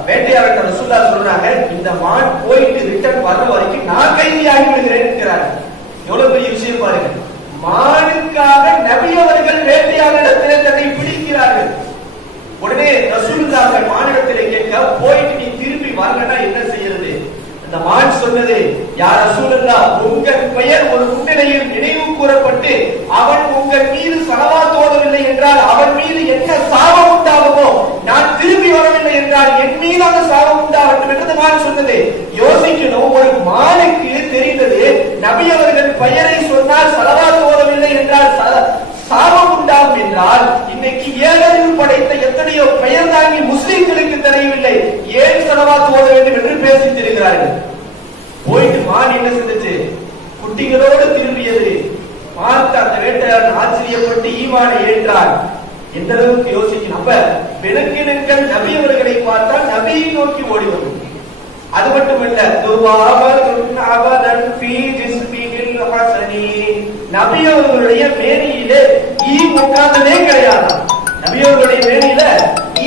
வேட்டையாளர் ரசூலுல்லாஹ் சொல்றாங்க, இந்த மான் போயிட்டு ரிட்டர்ன் வர வரைக்கும் நான் கைதியாகி விடுகிறேன் என்கிறார். எவ்வளவு பெரிய விஷயம் பாருங்க. மானுக்காக நபி அவர்கள் வேட்டையாளரிடத்திலே தன்னை பிடிக்கிறார்கள். உடனே ரசூலுல்லாஹ் மானிடத்திலே கேட்க, போயிட்டு நீ திரும்பி வரலன்னா என்ன செய்யறது? அந்த மான் சொன்னது, யா ரசூலல்லாஹ், உங்கள் பெயர் ஒரு முன்னிலையில் நினைவு கூறப்பட்டு அவன் உங்கள் மீது ஸலவாத் ஓதவில்லை என்றால் அவன் மீது என்ன சாபம் உண்டாகுமோ, நான் திரும்பி வரவில்லை என்றால் என் மீது அந்த சாபம் உண்டாகட்டும் என்று மான் சொன்னது. யோசிக்கணும், ஒரு மானுக்கு தெரிந்தது நபி அவர்கள் பெயரை சொன்னால் ஸலவாத் ஓதவில்லை என்றால் சாபம் உண்டாகும் என்றால், இன்னைக்கு ஏழறிவு படைத்த எத்தனையோ பெயர் தாங்கி முஸ்லிம்களுக்கு தெரியவில்லை ஏன் ஸலவாத் ஓத வேண்டும் என்று பேசிட்டு இருக்கிறார்கள். போயிட்டு மான் என்ன செஞ்சுச்சு? குட்டிகளோடு திரும்பியது. பார்த்து அந்த வேட்டையாளன் ஆச்சரியப்பட்டு ஈமானை ஏற்றார். எந்த அளவுக்கு யோசிக்கணும். அப்ப விலங்கினங்கள் நபி அவர்களை பார்த்தால் நபியை நோக்கி ஓடி வரும். அது மட்டுமல்ல, நபி அவர்களுடைய மேனியிலே ஈ உட்கார்ந்ததே கிடையாது. நபி அவர்களுடைய மேனியில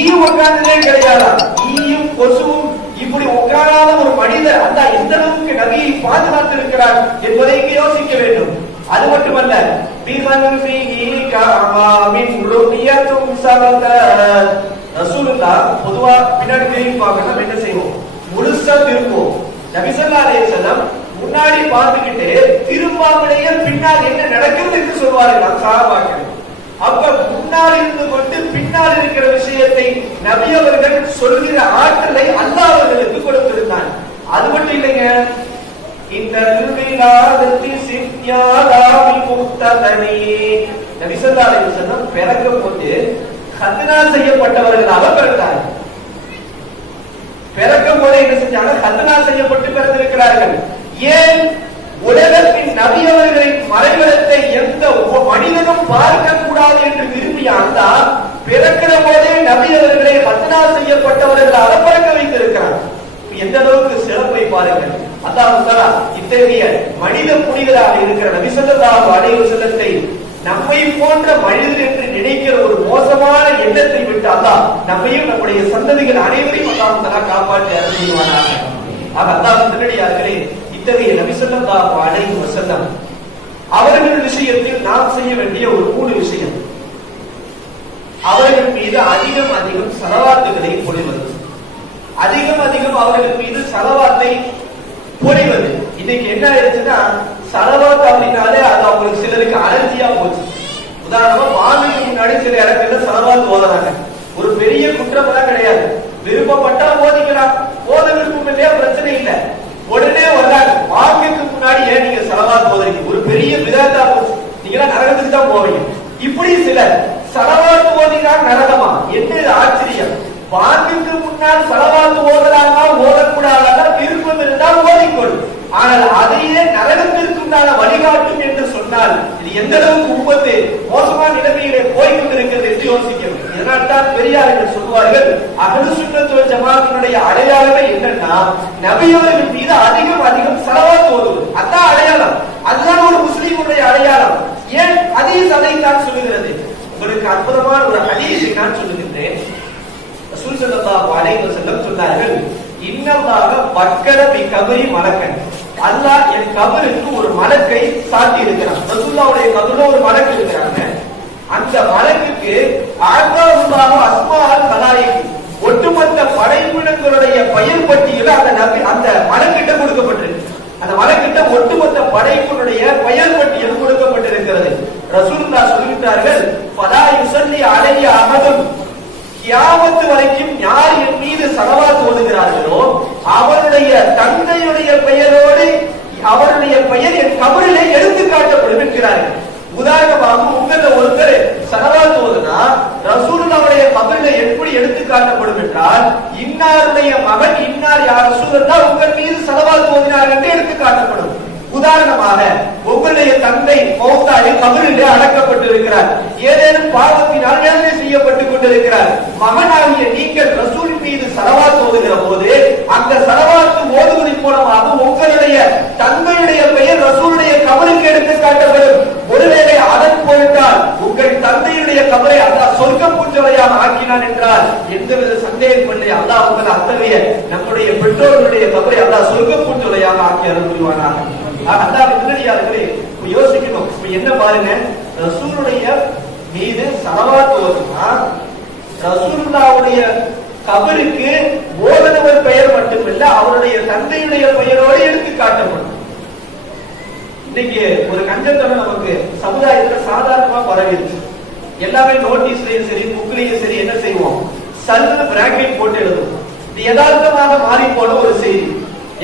ஈ உட்கார்ந்ததே கிடையாது. ஈயும் கொசுவும் இப்படி உட்காராத ஒரு மனிதர் அந்த எந்த அளவுக்கு நபியை பாதுகாத்து இருக்கிறார் என்பதை யோசிக்க வேண்டும். அது மட்டுமல்ல, ரசூலுல்லாஹ் பொதுவா பின்னாடி திரும்பி பார்க்கணும், என்ன செய்வோம்? முழுசா திரும்புவோம். நபி ஸல்லல்லாஹு அலைஹி வஸல்லம் முன்னாடி பார்த்துக்கிட்டு திரும்பாமலேயே பின்னால் என்ன நடக்கிறது என்று சொல்வார்கள் சஹாபாக்கள். அப்ப முன்னால் இருந்து கொண்டு பின்னால் இருக்கிற விஷயத்தை நபி அவர்கள் சொல்கிற ஆற்றலை அல்லாஹ் அவர்களுக்கு கொடுத்திருந்தான். அது மட்டும் இல்லைங்க, இந்த திருவிழாதத்தி சித்யாலாமி முக்ததனி நபி ஸல்லல்லாஹு அலைஹி வஸல்லம் பிறக்கும் போது கத்னா செய்யப்பட்டவர்களாக பிறந்தார்கள். பிறக்கும் போது என்ன செஞ்சாங்க? கத்னா செய்யப்பட்டு பிறந்திருக்கிறார்கள். ஏன்? உலகத்தின் நபி அவர்களின் மறைவிடத்தை எந்த மனிதனும் பார்க்க கூடாது என்று விரும்பிய அந்த பிறக்கிற போதே நபி அவர்களை கத்னா செய்யப்பட்டவர்களாக பிறக்க வைத்திருக்கிறார். எந்த அளவுக்கு சிறப்பை பாருங்கள். அல்லாஹ் தஆலா இத்தகைய மனித புனிதராக இருக்கிற நபி ஸல்லல்லாஹு அலைஹி வஸல்லத்தை நம்மை போன்ற மனிதர் என்று நினைக்கிற ஒரு மோசமான எண்ணத்தை விட்டு அல்லாஹ் நம்மையும் நம்முடைய சந்ததிகள் அனைவரையும் அல்லாஹ் தஆலா காப்பாற்றி அருள் செய்வானாக. ஆக அல்லாஹ் நல்லடியார்களே, இத்தகைய நபி ஸல்லல்லாஹு அலைஹி வஸல்லம் அவர்கள் விஷயத்தில் நாம் செய்ய வேண்டிய ஒரு 3 விஷயம். அவர்கள் மீது அதிகம் அதிகம் ஸலவாத்துகளை பொழிவது, அதிகம் அதிகம் அவர்கள் மீது ஸலவாத்தை பொழிவது. இன்னைக்கு என்ன ஆயிடுச்சுன்னா, ஸலவாத் அப்படின்னாலே அது அவங்களுக்கு சிலருக்கு அலர்ஜியா போச்சு. உதாரணமா வாங்குக்கு முன்னாடி சில இடங்கள்ல ஸலவாத் ஓதுறாங்க. ஒரு பெரிய குற்றம் எல்லாம் கிடையாது, விருப்பப்பட்டா ஓதிக்கலாம், ஓத விருப்பம் இல்லையா பிரச்சனை இல்லை, உடனே வர்றாங்க. வாங்குக்கு முன்னாடி ஏன் நீங்க ஸலவாத் ஓதுறீங்க, ஒரு பெரிய விதத்தா போச்சு, நீங்க நரகத்துக்கு தான் போவீங்க. இப்படி சிலர் ஸலவாத் ஓதினால் நரகமா, என்ன ஆச்சரியம். வாங்குக்கு முன்னால் ஸலவாத் ஓதலாமா ஓதக்கூடாதா விருப்பம் இருந்தால் ஓதிக்கொள், ஆனால் அதையே நரகத்திற்குண்டான வழிகாட்டும் என்று சொன்னால் இது எந்த அளவுக்கு உம்மத்து மோசமான நிலைமையிலே போய்கொண்டிருக்கிறது என்று யோசிக்க வேண்டும். இதனால்தான் பெரியார்கள் சொல்வார்கள், அஹ்லு சுன்னத் வல் ஜமாஅத்தினுடைய அடையாளமே என்னன்னா நபியவர்கள் மீது அதிகம் அதிகம் ஸலவாத் ஓதுவது. அதான் அடையாளம், அதுதான் ஒரு முஸ்லிமுடைய அடையாளம். ஏன் ஹதீஸ் அதைத்தான் சொல்லுகிறது. உங்களுக்கு அற்புதமான ஒரு ஹதீஸை நான் சொல்லுகின்றேன். ரசூல் ஸல்லல்லாஹு அலைஹி வஸல்லம் சொன்னார்கள், இன்னல்லாஹ வக்கர பி கபரி மலக்கன், அல்லாஹ் என் கபருக்கு ஒரு மலக்கை சாட்டி இருக்கிறான். ரசூலுல்லாஹ்வுடைய கபர்ல ஒரு மலக்கு இருக்கிறாங்க. அந்த மலக்குக்கு அல்லாஹ் அஸ்மாஅல் மலாயிக், ஒட்டுமொத்த படைப்பினங்களுடைய பெயர் பட்டியல் அந்த மலக்கிட்ட கொடுக்கப்பட்டிருக்கு. அந்த மலக்கிட்ட ஒட்டுமொத்த படைப்பினுடைய பெயர் பட்டியல் கொடுக்கப்பட்டிருக்கிறது. ரசூலுல்லாஹ் சொல்கிறார்கள், ஃபலா யுஸல்லி அலைய அஹதுன், கியாமத் வரைக்கும் யார் என் மீது ஸலவாத் ஓதுகிறார்களோ அவருடைய தந்தையுடைய பெயரோடு அவருடைய பெயர் என் கபரிலே எடுத்து காட்டப்படும் என்கிறார்கள். உதாரணமாக உங்கள ஒருத்தர் ஸலவாத் ஓதுனா ரசூலுல்லாஹ்வுடைய கபரிலே எப்படி எடுத்து காட்டப்படும் என்றால், இன்னாருடைய மகன் இன்னார் யார் ரசூலுல்லாஹ் உங்கள் மீது ஸலவாத் ஓதினார் என்று எடுத்து காட்டப்படும். உதாரணமாக உங்களுடைய தந்தை மௌத்தாகி கபரிலே அடக்கப்பட்டிருக்கிறார், ஏதேனும் பாவத்தினால் வேதனை செய்யப்பட்டுக் கொண்டிருக்கிறார். மகனாகிய நீங்கள் ரசூல் மீது ஸலவாத் ஓதுகிற போது அந்த ஸலவாத் ஓதுவதன் மூலமாக உங்களுடைய தந்தையுடைய பெயர் ரசூலுடைய கபருக்கு எடுத்து காட்டப்படும். ஒருவேளை அதன் பொருட்டால் உங்கள் தந்தையுடைய கபரை அல்லாஹ் சொர்க்க பூஞ்சோலையாக ஆக்கினான் என்றால் எந்தவித சந்தேகம் இல்லை, அல்லாஹ் உங்கள் அத்தகைய நம்முடைய பெற்றோர்களுடைய கபரை அல்லாஹ் சொர்க்க பூஞ்சோலையாக ஆக்கி அருள் புரிவானாக. அல்லாஹ் நல்லடியார்களே, யோசிக்கணும். என்ன பாருங்க, ரசூலுடைய மீது ஸலவாத் ஓதுனா ரசூலுல்லாஹ்வுடைய கபருக்கு ஓதுனவர் பெயர் மட்டுமல்ல அவருடைய தந்தையுடைய பெயரோடு எடுத்து காட்டப்படும். இன்னைக்கு ஒரு கஞ்சத்தனம் நமக்கு சமுதாயத்துல சாதாரணமா பரவிடுச்சு. எல்லாமே நோட்டீஸ்லயும் சரி புக்லயும் சரி என்ன செய்வோம், சல்னு பிராக்கெட் போட்டு எழுதும். இது யதார்த்தமாக மாறி போன ஒரு செய்தி.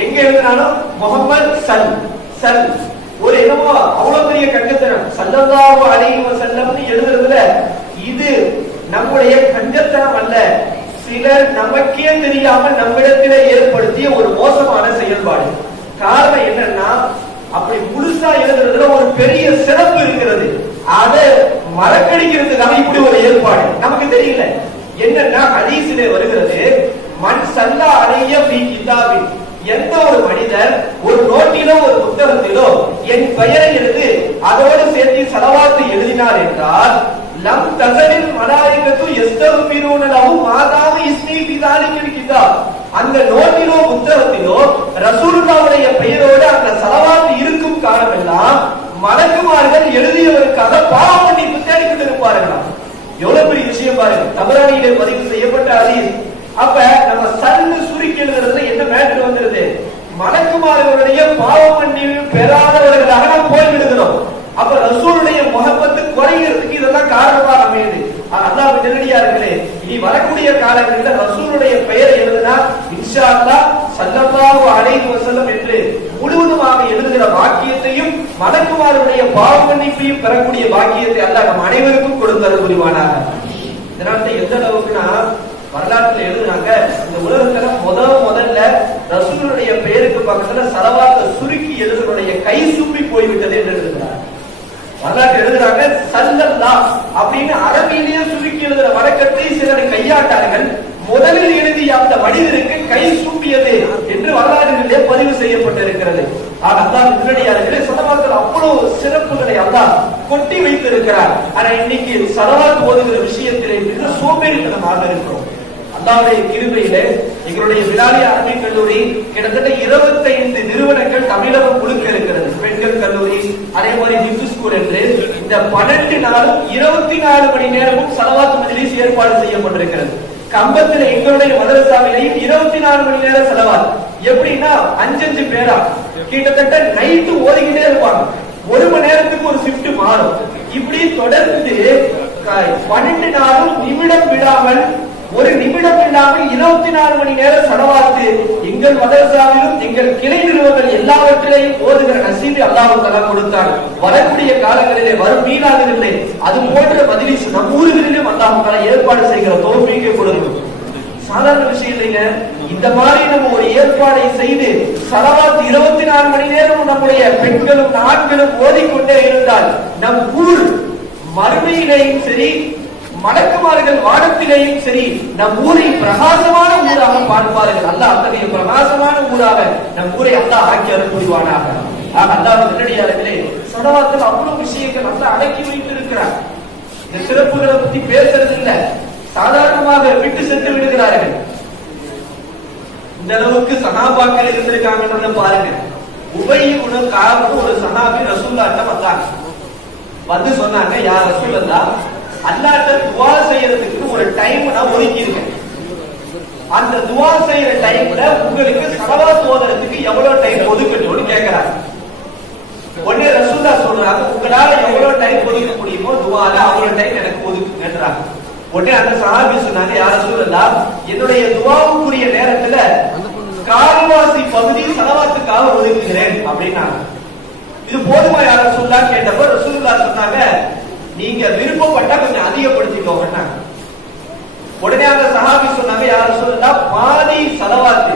எங்க எழுதினாலும் முகமது சல் சல், ஒரு என்னமோ அவ்வளவு பெரிய கஞ்சத்தனம். ஸல்லல்லாஹு அலைஹி வஸல்லம் எழுதுறதுல இது நம்முடைய கஞ்சத்தனம் அல்ல, சிலர் நமக்கே தெரியாமல் நம்மிடத்திலே ஏற்படுத்திய ஒரு மோசமான செயல்பாடு. காரணம் என்னன்னா, அப்படி முழுசா எழுதுறதுல ஒரு பெரிய சிறப்பு இருக்கிறது, அதை மறக்கடிக்கிறதுக்காக இப்படி ஒரு ஏற்பாடு. நமக்கு தெரியல என்னன்னா, ஹதீஸிலே வருகிறது, மன் ஸல்லா அலைய ஃபீ கிதாபின், எந்த ஒரு மனிதர் ஒரு நோட்டிலோ ஒரு புத்தகத்திலோ என் பெயரை எழுதி அதோடு சேர்த்து ஸலவாத் எழுதினார் என்றால் லம் தஸலில் மலாயிகத்து யஸ்தக்பிரூன லஹு மாதாம இஸ்மி ஃபீ தாலிகல் கிதாப், அந்த நோட்டிலோ புத்தகத்திலோ ரசூலுல்லாஹ்வுடைய பெயரோடு அந்த ஸலவாத் இருக்கும் காலமெல்லாம் மலக்குமார்கள் எழுதியவருக்காக பாவ மன்னிப்பு தேடிக் இருப்பார்களாம். எவ்வளவு பெரிய விஷயம் பாருங்க. தபரானியிலே பதிவு செய்யப்பட்ட ஹதீஸ். அப்ப நம்ம சன்னு சுருக்கி எழுதுறதுல என்ன மேட்டர் வந்துருது, மலக்குமார்களுடைய பாவ மன்னிப்பு பெறாதவர்களாக நாம் போய் விடுகிறோம். அப்ப ரசூலுடைய முஹப்பத்து குறைகிறதுக்கு இதெல்லாம் காரணமாக அமையுது. அல்லாஹ் நல்லடியார்களே, இனி வரக்கூடிய காலங்களில் ரசூலுடைய பெயரை எழுதினா இன்ஷா அல்லாஹ் ஸல்லல்லாஹு அலைஹி வஸல்லம் என்று முழுவதுமாக எழுதுகிற பாக்கியத்தையும் மலக்குமார்களுடைய பாவ மன்னிப்பையும் பெறக்கூடிய பாக்கியத்தை அல்லாஹ் நம் அனைவருக்கும் கொடுத்தது புரிவானாக. இதனால எந்த அளவுக்குன்னா, வரலாற்றுல எழுதுனாங்க, இந்த உலகத்துல முதல்ல ரசூலுடைய பெயருக்கு பக்கத்துல ஸலவாத்தை சுருக்கி எழுதுனுடைய கை சூப்பி போய்விட்டது என்று எழுதுகிறார். வரலாற்று எழுதுறாங்க, ஸல்லல்லாஹ் அப்படின்னு அரபியிலேயே சுருக்கி எழுதுற வழக்கத்தை சிலர் கையாட்டார்கள். முதலில் எழுதிய அந்த மனிதருக்கு கை சூப்பியது என்று என்று வரலாறுகளிலே பதிவு செய்யப்பட்டிருக்கிறது. அல்லாஹ் நல்லடியார்களே, ஸலவாத்துல் அவ்வளவு சிறப்புகளை அல்லாஹ் கொட்டி வைத்திருக்கிறார். ஆனா இன்னைக்கு ஸலவாத் ஓதுகிற விஷயத்திலே மிக சோம்பேறித்தனமாக இருக்கிறோம். அல்லாஹ்வுடைய கிருபையிலே எங்களுடைய விலாலி அரபிக் கல்லூரி கிட்டத்தட்ட 25 நிறுவனங்கள் தமிழகம் முழுக்க இருக்கிறது. பெண்கள் கல்லூரி, அதே மாதிரி ஹிப்ஸ் ஸ்கூல் என்று இந்த 12 நாளும் 24 மணி நேரமும் ஸலவாத் மஜ்லிஸ் ஏற்பாடு செய்யப்பட்டிருக்கிறது. கம்பத்தில் எங்களுடைய மதரசாவிலேயும் 24 மணி நேரம் ஸலவாத். எப்படின்னா 5 பேரா கிட்டத்தட்ட நைட்டு ஓதிக்கிட்டே இருப்பாங்க. 1 மணி நேரத்துக்கு ஒரு ஷிஃப்ட் மாறும். இப்படி தொடர்ந்து 12 நாளும் நிமிடம் விடாமல், ஒரு நிமிடம் இல்லாமல் 24 மணி நேரம் ஸலவாத் எங்கள் மதரசாவிலும் எங்கள் கிளை நிறுவனங்கள் எல்லாவற்றிலையும் ஓதுகிற நசீபை அல்லாஹ் தஆலா கொடுத்தார். வரக்கூடிய காலங்களிலே வரும் மீனாதுகளிலே அது போன்ற மஜ்லிஸ் நம் ஊர்களிலும் அல்லாஹ் தஆலா ஏற்பாடு செய்கிற தௌஃபீக்கை கொடுக்கும். சாதாரண விஷயம் இல்லைங்க. இந்த மாதிரி நம்ம ஒரு ஏற்பாடை செய்து ஸலவாத் 24 மணி நேரம் நம்முடைய பெண்களும் ஆண்களும் ஓதிக்கொண்டே இருந்தால் நம் ஊர் மறுமையிலேயும் சரி, மலக்குமார்கள் வானத்திலேயும் சரி, நம் ஊரை பிரகாசமான ஊராக பார்ப்பார்கள். அல்லாஹ் அத்தகைய பிரகாசமான ஊராக நம் ஊரை அல்லாஹ் ஆக்கி அருள் புரிவானாக. அல்லாஹ் நல்லடியார்களே, ஸலவாத்தில் அவ்வளவு விஷயங்கள் அல்லாஹ் அடக்கி வைத்திருக்கிறார். இந்த சிறப்புகளை பத்தி பேசுறது இல்ல, சாதாரணமாக விட்டு சென்று விடுகிறார்கள். இந்த அளவுக்கு சஹாபாக்கள் இருந்திருக்காங்கன்றத பாருங்க. உபை இப்னு கஅப் ஒரு சஹாபி ரசூலுல்லாஹ்ட்ட வந்தாங்க. வந்து சொன்னாங்க, யா ரசூலல்லாஹ், அல்லாஹ்ட்ட துஆ செய்யறதுக்கு ஒரு டைம் நான் ஒதுக்கி இருக்கேன். அந்த துஆ செய்யற டைம்ல உங்களுக்கு ஸலவாத் ஓதுறதுக்கு எவ்வளவு டைம் ஒதுக்கணும்னு கேக்குறாங்க. உடனே ரசூலுல்லாஹ் சொல்றாங்க, உங்களால எவ்வளவு டைம் ஒதுக்க முடியுமோ துஆல அவ்வளவு டைம் எனக்கு ஒதுக்குங்கன்றாங்க. உடனே அந்த சஹாபி சொன்னாங்க, யா ரசூலல்லாஹ், என்னுடைய துஆவுக்குரிய நேரத்துல கால்வாசி பகுதி ஸலவாத்துக்காக ஒதுக்குகிறேன் அப்படின்னாங்க. இது போதுமா யா ரசூலுல்லாஹ் கேட்டப்ப ரசூலுல்லாஹ் சொன்னாங்க, நீங்க விருப்பப்பட்டா கொஞ்சம் அதிகப்படுத்திக்கோங்க. உடனே அந்த சஹாபி சொன்னாங்க, யா ரசூலுல்லாஹ், பாதி ஸலவாத்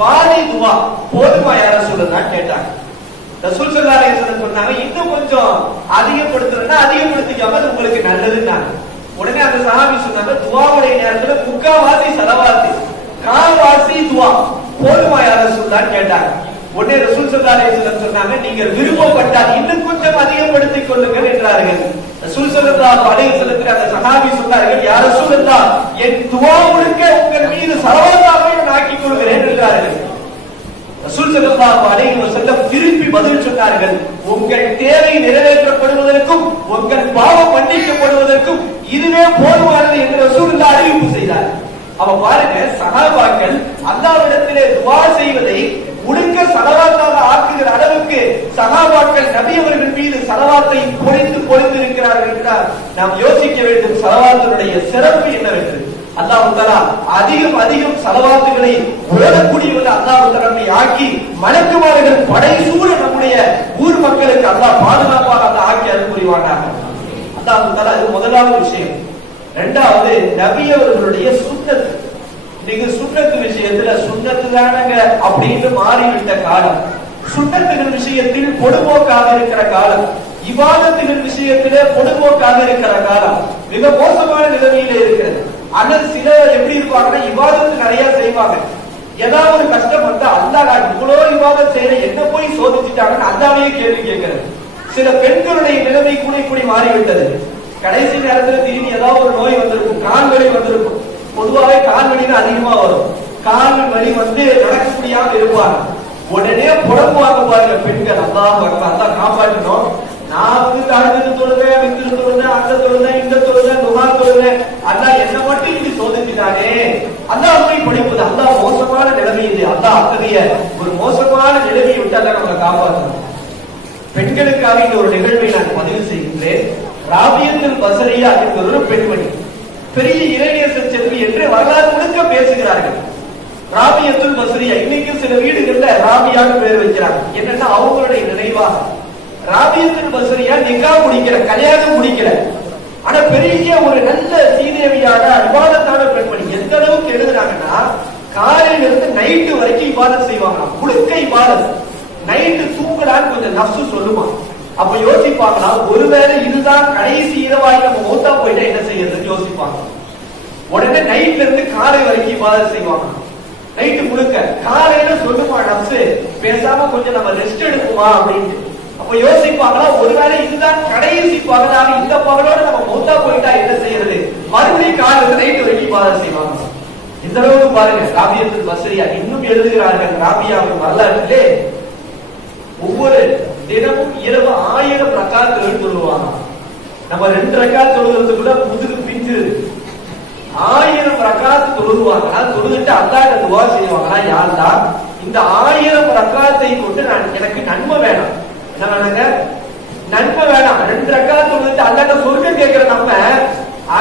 பாதி துஆ போதுமா யா ரசூலுல்லாஹ் கேட்டாங்க. ரசூல் ஸல்லல்லாஹு அலைஹி வஸல்லம் சொன்னாங்க, இன்னும் கொஞ்சம் அதிகப்படுத்துறேன்னா அதிகப்படுத்திக்கோங்க, அது உங்களுக்கு நல்லதுன்னாங்க. உடனே அந்த சஹாபி சொன்னாங்க, துஆவுடைய நேரத்துல முக்காவாசி ஸலவாத் கால்வாசி துஆ போதுமா யா ரசூலுல்லாஹ் கேட்டாங்க. உடனே ரசூல் ஸல்லல்லாஹு அலைஹி வஸல்லம் சொன்னாங்க, நீங்க விருப்பப்பட்டால் இன்னும் கொஞ்சம் அதிகப்படுத்திக் கொள்ளுங்கள் என்றார்கள். ரசூல் ஸல்லல்லாஹு அலைஹி வஸல்லம் அந்த சஹாபி சொன்னார்கள், யா ரசூலல்லாஹ், என் துஆ முழுக்க உங்கள் மீது ஸலவாத்தாக நான் ஆக்கிக் கொள்கிறேன் என்றார்கள். ரசூல் ஸல்லல்லாஹு அலைஹி வஸல்லம் திருப்பி பதில் சொன்னார்கள், உங்கள் தேவை நிறைவேற்றப்படுவதற்கும் உங்கள் பாவம் மன்னிக்கப்படுவதற்கும் இதுவே போதுமானது என்று ரசூலுல்லாஹ் அறிவிப்பு செய்தார். அவ பாருங்க, சஹாபாக்கள் அல்லாஹ்விடத்திலே துஆ செய்வதை முழுக்க ஸலவாத்தாக ஆக்குகிற அளவுக்கு சஹாபாக்கள் நபி அவர்கள் மீது ஸலவாத்தை பொழிந்து இருக்கிறார்கள் என்றால் நாம் யோசிக்க வேண்டும், ஸலவாத்துடைய சிறப்பு என்னவென்று. அல்லாஹ் தஆலா அதிகம் ஸலவாத்துகளை ஓதக்கூடியவர்கள் அல்லாஹ் தஆலா ஆக்கி மலக்குமார்கள் படைசூழ நம்முடைய ஊர் மக்களுக்கு அல்லாஹ் பாதுகாப்பாக அல்லாஹ் ஆக்கி அருள் புரிவானாக. அல்லாஹ் தஆலா இது முதலாவது விஷயம். இரண்டாவது, நபி அவர்களுடைய சுன்னத். நீங்க சுன்னத்து விஷயத்துல சுன்னத்து தானங்க அப்படின்னு மாறிவிட்ட காலம், சுன்னத்துகள் விஷயத்தில் பொடுபோக்காக இருக்கிற காலம், இபாதத்துகள் விஷயத்திலே பொடுபோக்காக இருக்கிற காலம் மிக மோசமான நிலைமையில இருக்கிறது. ஆனால் சிலர் எப்படி இருப்பாங்கன்னா, இபாதத்து நிறைய செய்வாங்க, ஏதாவது ஒரு கஷ்டம் வந்தா அல்லாஹ் இவ்வளவு இபாதத் செய்யற என்ன போய் சோதிச்சுட்டாங்கன்னு அல்லாஹ்வே கேள்வி கேட்கிறது. சில பெண்களுடைய நிலைமை கூட மாறிவிட்டது. கடைசி நேரத்தில் திடீர்னு ஏதாவது ஒரு நோய் வந்திருக்கும், கால் வலி வந்திருக்கும். பொதுவாகவே கால் வலின்னு அதிகமா வரும். கால் வலி வந்து நடக்க முடியாம இருப்பாங்க. உடனே புடம்புவாங்க பாருங்க பெண்கள். அல்லாஹ் அல்லாஹ் காப்பாற்றணும். நான் வந்து அழுது தொழுவேன், வித்து தொழுவேன், அந்த தொழுவேன், இந்த தொழுவேன், துஹா தொழுவேன், அல்லாஹ் என்ன மட்டும் இப்படி சோதிச்சுட்டானே. அல்லாஹ் அப்படி படிப்பது. அல்லாஹ் மோசமான நிலைமை இது. அல்லாஹ் அத்தகைய ஒரு மோசமான நிலைமையை விட்டு அல்லாஹ் நம்மளை காப்பாற்றணும். பெண்களுக்காக இந்த ஒரு நிகழ்வை நான் பதிவு செய்கின்றேன். ராபியத்துல் பஸரியா என்ற ஒரு பெண்மணி பெரிய இறைநேச செல்வி என்று வரலாறு முழுக்க பேசுகிறார்கள். ராபியத்துல் பஸரியா, இன்னைக்கு சில வீடுகள்ல ராபியான்னு பேர் வைக்கிறாங்க. என்னன்னா அவங்களுடைய நினைவாக. ராபியத்துல் பஸரியா நிக்கா முடிக்கல, கல்யாணம் முடிக்கல, ஆனா பெரிய ஒரு நல்ல சீதேவியான இபாதத்தான பெண்மணி. எந்த அளவுக்கு எழுதுறாங்கன்னா, காலையில இருந்து நைட்டு வரைக்கும் இபாதத் செய்வாங்க, முழுக்க இபாதத். நைட்டு தூங்கலான்னு கொஞ்சம் நஃப்சு சொல்லுமா. அப்ப யோசிப்பாங்களா, ஒருவேளை இதுதான் கடைசி இரவாய் நம்ம மூத்தா போயிட்டா என்ன செய்யறதுன்னு யோசிப்பாங்க. உடனே நைட்ல இருந்து காலை வரைக்கும் இபாதத் செய்வாங்க. நைட்டு முழுக்க. காலையில சொல்லுமா நப்சு, பேசாம கொஞ்சம் நம்ம ரெஸ்ட் எடுக்குமா அப்படின்ட்டு. அப்ப யோசிப்பாங்களா, ஒருவேளை இதுதான் கடைசி பகலாக, இந்த பகலோட நம்ம மொத்தா போயிட்டா என்ன செய்யறது, மறுபடியும் காலையில நைட்டு வரைக்கும் இபாதத் செய்வாங்க. இந்த அளவுக்கு பாருங்க. ராபியத்துல் பஸ்ரியா இன்னும் எழுதுகிறார்கள், ராபியாவின் வரலாற்றிலே ஒவ்வொரு தினமும் இரவு 1000 ரக்காத்துகள் தொழுவாங்க. நம்ம 2 ரக்காத் தொழுகிறது கூட முதுகு பிஞ்சுது. 1000 ரக்காத் தொழுவாங்கன்னா, தொழுதுட்டு அல்லாஹ்ட்ட துஆ செய்வாங்கன்னா, யா அல்லாஹ் இந்த 1000 ரக்காத்தை கொண்டு எனக்கு நன்மை வேணும். என்ன வேணுங்க? நன்மை வேணாம். 2 ரக்காத் தொழுதுட்டு அல்லாஹ்ட்ட சொர்க்கம் கேட்கிற நம்ம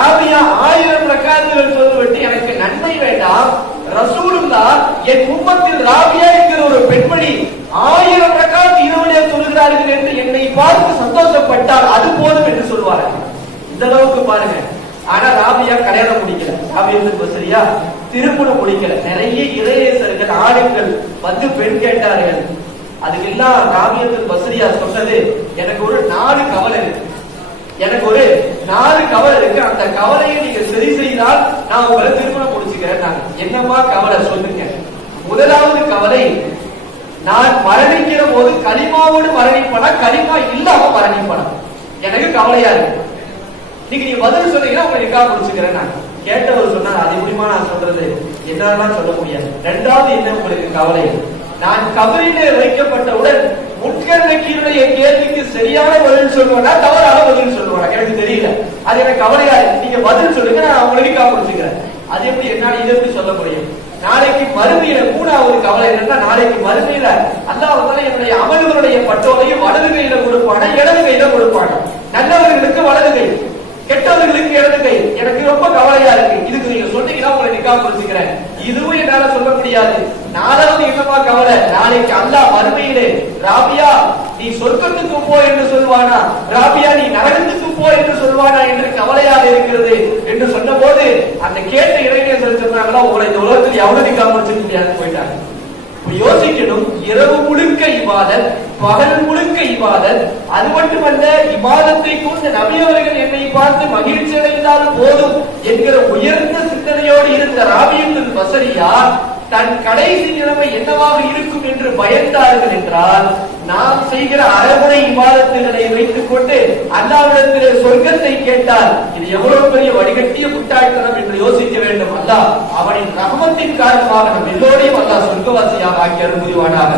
ஆவியா 1000 ரக்காத்துகள் தொழுதுவிட்டு எனக்கு நன்மை வேண்டாம். ரசூலுல்லாஹ் என் உம்மத்தில் ராபியா என்கிற ஒரு பெண்மணி 1000 ரக்காத் இரவிலே தொழுகிறார்கள் என்று என்னை பார்த்து சந்தோஷப்பட்டால் அது போதும் என்று சொல்வார்கள். இந்த அளவுக்கு பாருங்க. ஆனா ராபியா கல்யாணம் முடிக்கல. ராபியத்துல் பஸ்ரியா திருமணம் முடிக்கல. நிறைய இறையேசர்கள் ஆடுகள் வந்து பெண் கேட்டார்கள். அதுக்கெல்லாம் ராபியத்துல் பஸ்ரியா சொன்னது, எனக்கு ஒரு 4 கவலை இருக்கு, எனக்கு ஒரு 4 கவலை இருக்கு, அந்த கவலையை நீங்க சரி செய்தால் நான் உங்களை திருமணம் முடிச்சுக்கிறேன். என்னமா கவலை சொல்லுங்க. முதலாவது கவலை, நான் மரணிக்கிற போது கலிமாவோடு மரணிப்பனா கலிமா இல்லாம மரணிப்பனா, எனக்கு கவலையா இருக்கு. நீங்க பதில் சொன்னீங்கன்னா உங்களை நிக்காஹ் முடிச்சுக்கிறேன். நான் கேட்டவர் சொன்னார், அது எப்படிமா நான் சொல்றது, என்னதான் சொல்ல முடியாது. 2வது என்ன உங்களுக்கு கவலை, நான் கபரிலே வைக்கப்பட்டவுடன் முன்கர் நக்கீருடைய கேள்விக்கு சரியான பதில் சொல்லுவேனா தவறான பதில் சொல்லுவேனா எனக்கு தெரியல. அது எனக்கு கவலையா இருக்கு. நீங்க பதில் சொல்லுங்க, நான் உங்களை நிக்காஹ் முடிச்சுக்கிறேன். அது எப்படி, என்னால இது எப்படி சொல்ல முடியும்? நாளைக்கு மறுமையில 3வது கவலை என்னன்னா, நாளைக்கு மறுமையில அல்லாஹ் என்னுடைய அமல்களுடைய பட்டோலையும் வலது கையில கொடுப்பானா இடது கையில கொடுப்பானா? நல்லவர்களுக்கு வலது கை, கெட்டவர்களுக்கு இடது கை. எனக்கு ரொம்ப கவலையா இருக்கு. இதுக்கு நீங்க சொன்னீங்கன்னா உங்களை நிக்காஹ் முடிச்சுக்கிறேன். இதுவும் என்னால சொல்ல முடியாது. 4வது என்னமா கவலை, நாளைக்கு அல்லாஹ் மறுமையிலே ராபியா நீ சொர்க்கத்துக்கு போ என்று சொல்வானா, ராபியா நீ நரகத்துக்கு போ என்று சொல்வானா என்று கவலையாக இருக்கிறது என்று சொன்ன போது அந்த கேட்ட இறைநேசர் சொன்னாங்களா, உங்களை இந்த உலகத்தில் எவ்வளவு நிக்காஹ் முடிச்சுக்க முடியாது போயிட்டாங்க. யோசிக்கணும். இரவு முழுக்க இபாதத், பகல் முழுக்க இபாதத். அது மட்டுமல்ல, இபாதத்தை கொண்டு நபி அவர்கள் என்னை பார்த்து மகிழ்ச்சி அடைந்தால் போதும் என்கிற உயர்ந்த சிந்தனையோடு இருந்த ராபியத்துல் பஸ்ரியா தன் கடைசி நிலைமை என்னவாக இருக்கும் என்று பயந்தார்கள் என்றால், நாம் செய்கிற அறகுறை இபாதத்துகளை வைத்துக் கொண்டு அல்லாஹ்விடத்திலே சொர்க்கத்தை கேட்டால் இது எவ்வளவு பெரிய வடிகட்டிய முட்டாள்தனம் என்று யோசிக்க வேண்டும். அல்லாஹ் அவனின் ரஹமத்தின் காரணமாக நம் எல்லோரையும் அல்லாஹ் சொர்க்கவாசியாக ஆக்கி அருள் புரிவானாக.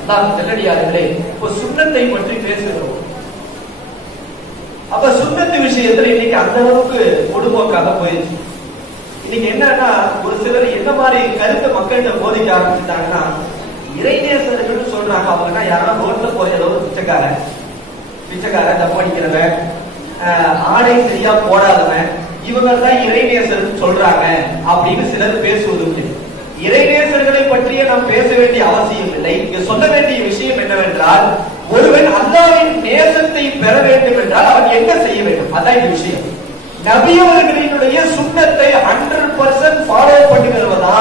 அல்லாஹ் நல்லடியார்களே, இப்போ சுன்னத்தை பற்றி பேசுகிறோம். அப்ப சுன்னத்து விஷயத்துல இன்னைக்கு அந்த அளவுக்கு பொதுபோக்காக போயிடுச்சு. இன்னைக்கு என்னன்னா, ஒரு சிலர் என்ன மாதிரி கருத்தை மக்கள்கிட்ட போதிக்க ஆரம்பிச்சுட்டாங்கன்னா, இறைநேசர்கள் சொல்றாங்க. அவங்கன்னா யாராவது ரோட்ல போற ஏதோ ஒரு பிச்சைக்காரன், தப்பு அடிக்கிறவன், ஆடை சரியா போடாதவன், இவங்க தான் இறைநேசர் சொல்றாங்க அப்படின்னு சிலர் பேசுவது. இறைநேசர்களை பற்றிய நாம் பேச வேண்டிய அவசியம் இல்லை. இங்க சொல்ல வேண்டிய விஷயம் என்னவென்றால், ஒருவன் அல்லாஹ்வின் நேசத்தை பெற வேண்டும் என்றால் அவன் என்ன செய்ய வேண்டும், அதான் இந்த விஷயம். நபி அவர்களினுடைய சுன்னத்தை 100% ஃபாலோ பண்ணுகிறவதா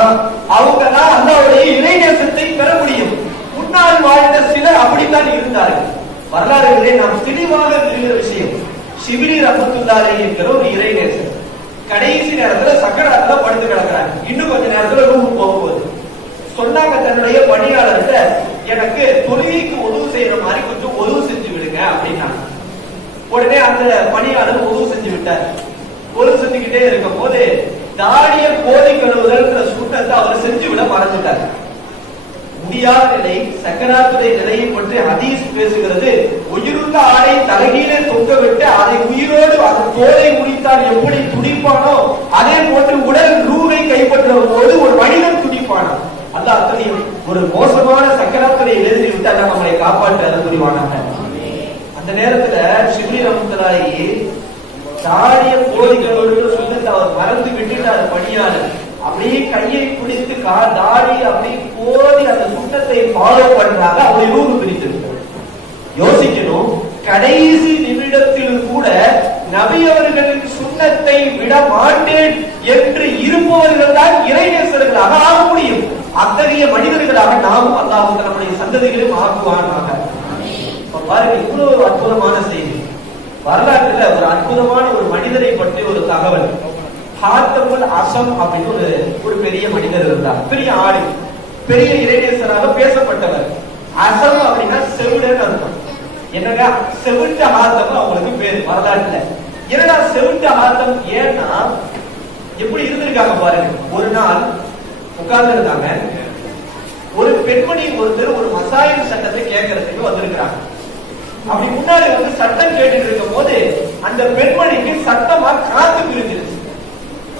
அவங்க தான் அல்லாஹ்வுடைய இறைநேசத்தை பெற முடியும். முன்னால் வாழ்ந்த சிலர் அப்படித்தான் இருந்தார்கள். வரலாறுகளே நாம் தெளிவாக தெரிகிற விஷயம். ஷிபிலி ரஹ்மத்துல்லாஹி அலைஹி என்கிற ஒரு இறைநேசர் கடைசி நேரத்துல சக்கராத்துல படுத்து கிடக்குறாங்க. இன்னும் கொஞ்ச நேரத்துல ரூமுக்கு போகும்போது சொன்னாங்க தன்னுடைய பணியாளர்கிட்ட, எனக்கு தொழுகைக்கு உதவு செய்யற மாதிரி கொஞ்சம் உதவு செஞ்சு விடுங்க அப்படின்னா. உடனே அந்த பணியாளர் உதவு செஞ்சு விட்டார். உதவு செஞ்சுக்கிட்டே இருக்கும் போது தாடிய கோதை கழுவுதல் சுண்ணத்தை அவர் செஞ்சு விட மறந்துட்டார். முடியாத நிலை, சக்கராத்துடைய நிலையை பற்றி ஹதீஸ் பேசுகிறது. உயிருள்ள ஆடை தலைகீழே தொங்க விட்டு அதை உயிரோடு அந்த தோலை முடித்தால் எப்படி துடிப்பானோ அதே போன்று உடல் ரூவை கைப்பற்றும் போது ஒரு மனிதன் துடிப்பானோ. அல்லாஹ் அத்தனையும் ஒரு மோசமான சக்கராத்துடைய எழுதி விட்டு நம்மளை காப்பாற்ற புரிவானாங்க. அந்த நேரத்துல ஷிபிலி ரஹ்மத்துல்லாஹி தாடிய கோதிகளோடு சுண்ணத்தை அவர் மறந்து விட்டுட்டார். பணியாளர் அப்படியே கையை பிடித்து தாடி அப்படியே கோதி அந்த சுண்ணத்தை ஃபாலோ பண்றாங்க. அவரை ரூபு பிரித்திருக்கிறார். யோசிக்கணும், கடைசி நிமிடத்தில் கூட நபி அவர்களின் சுண்ணத்தை விட மாட்டேன் என்று இருப்பவர்கள் தான் இறைநேசர்களாக ஆக முடியும். அத்தகைய மனிதர்களாக நாமும் அல்லாஹ் நம்முடைய சந்ததிகளையும் ஆக்குவானாக. பாருங்க, இவ்வளவு அற்புதமான செய்தி. வரலாற்றுல ஒரு அற்புதமான ஒரு மனிதரை பற்றி ஒரு தகவல். ஹாத்தமுல் அசம் அப்படின்னு ஒரு பெரிய மனிதர் இருந்தார். பெரிய ஆளு, பெரிய இறைநேசராக பேசப்பட்டவர். அசம் அப்படின்னா செவிடன் அர்த்தம். என்னங்க செவிட்ட ஹாத்தம் அவங்களுக்கு பேர் வரலாற்றுல. என்னடா செவிட்ட ஹாத்தம்? ஏன்னா எப்படி இருந்திருக்காங்க பாருங்க. ஒரு நாள் உட்கார்ந்து இருந்தாங்க. ஒரு பெண்மணி ஒருத்தர் ஒரு மசாயில் சட்டத்தை கேட்கறதுக்கு வந்திருக்கிறாங்க. அப்படி முன்னாடி வந்து சட்டம் கேட்டுட்டு இருக்கும் போது அந்த பெண்மணிக்கு சட்டமா காத்து பிரிஞ்சிருச்சு.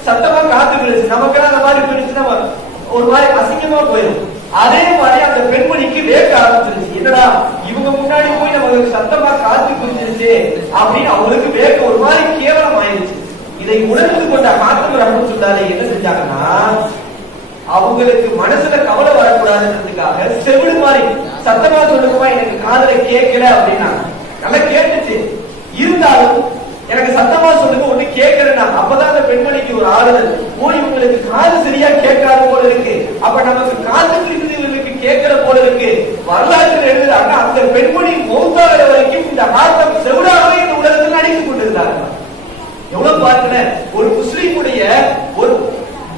சட்டமா காத்து பிரிச்சு நமக்கு அந்த மாதிரி பிரிச்சுன்னா ஒரு மாதிரி அசிங்கமா போயிடும். அதே மாதிரி அந்த பெண்மணிக்கு வேக ஆரம்பிச்சிருச்சு. என்னடா இவங்க முன்னாடி போய் நமக்கு சத்தமா காத்து பிரிஞ்சிருச்சு அப்படின்னு அவங்களுக்கு வேக ஒரு மாதிரி கேவலம் ஆயிடுச்சு. இதை உணர்ந்து கொண்ட ஹாத்தம் ரஹ்மத்துல்லாஹி என்ன செஞ்சாங்கன்னா, அவங்களுக்கு மனசுல கவலை வரக்கூடாதுன்றதுக்காக செவிடு மாதிரி சத்தமா சொல்லுமா எனக்கு காதுல கேட்கல அப்படின்னா. நல்லா கேட்டுச்சு, இருந்தாலும் எனக்கு சத்தமா சொல்லுங்க ஒண்ணு கேட்கறேன்னா. அப்பதான் அந்த பெண்மணிக்கு ஒரு ஆறுதல். ஓ இவங்களுக்கு காது சரியா கேட்காத போல இருக்கு, அப்ப நமக்கு காதுக்கு இருந்து இவங்களுக்கு கேட்கிற போல இருக்கு. வரலாற்றில் எழுதுறாங்க, அந்த பெண்மணி மௌத்தாகிற வரைக்கும் இந்த ஹாத்தம் செவிடாகவே இந்த உலகத்தில் நடித்துக் கொண்டிருந்தாங்க. எவ்வளவு பாருங்க, ஒரு முஸ்லிமுடைய ஒரு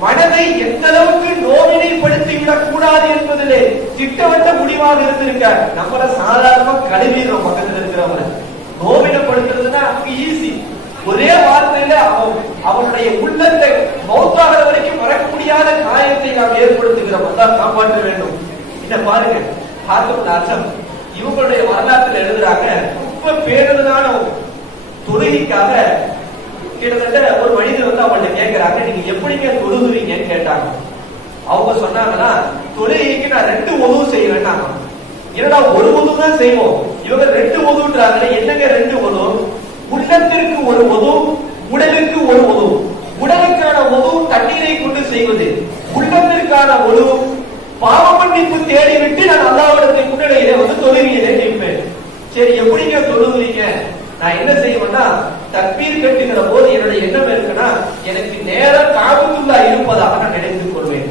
மனதை எந்த அளவுக்கு நோவினைப்படுத்தி விடக் கூடாது என்பதிலே திட்டவட்ட முடிவாக இருந்திருக்க. நம்மள சாதாரணமா கழுவிடுறோம், பக்கத்துல இருக்கிறவங்க நோவினப்படுத்துறதுன்னா ஈஸி. ஒரே வார்த்தையில அவனுடைய உள்ளத்தை மௌத்தாகிற வரைக்கும் மறக்க முடியாத காயத்தை நாம் ஏற்படுத்துகிறோம். அதான் காப்பாற்ற வேண்டும். என்ன பாருங்க, ஹாத்தமுல் அசம் இவங்களுடைய வரலாற்றில் எழுதுறாங்க, ரொம்ப பேருதான தொழுகைக்காக கிட்டத்தட்ட ஒரு மனிதர் வந்து அவங்கள்ட்ட கேட்கிறாங்க, நீங்க எப்படிங்க தொழுகுறீங்கன்னு கேட்டாங்க. அவங்க சொன்னாங்கன்னா, தொழுகைக்கு நான் 2 உது செய்வேன்னா. என்னடா ஒரு உது தான் செய்வோம், இவங்க 2 உதுன்றாங்க. என்னங்க 2 உது? உள்ளத்திற்கு ஒரு உது, உடலுக்கு ஒரு உது. உடலுக்கான உது தண்ணீரை கொண்டு செய்வது, உள்ளத்திற்கான உது பாவ மன்னிப்பு தேடிவிட்டு நான் அல்லாஹ்விடத்தை முன்னிலையிலே வந்து தொழுகையிலே நிற்பேன். சரி எப்படிங்க தொழுகிறீங்க? நான் என்ன செய்வேன்னா, தக்பீர் கட்டுகிற போது என்னுடைய எண்ணம் இருக்குன்னா, எனக்கு நேரம் காபத்துல்லா இருப்பதாக நான் நினைத்துக் கொள்வேன்.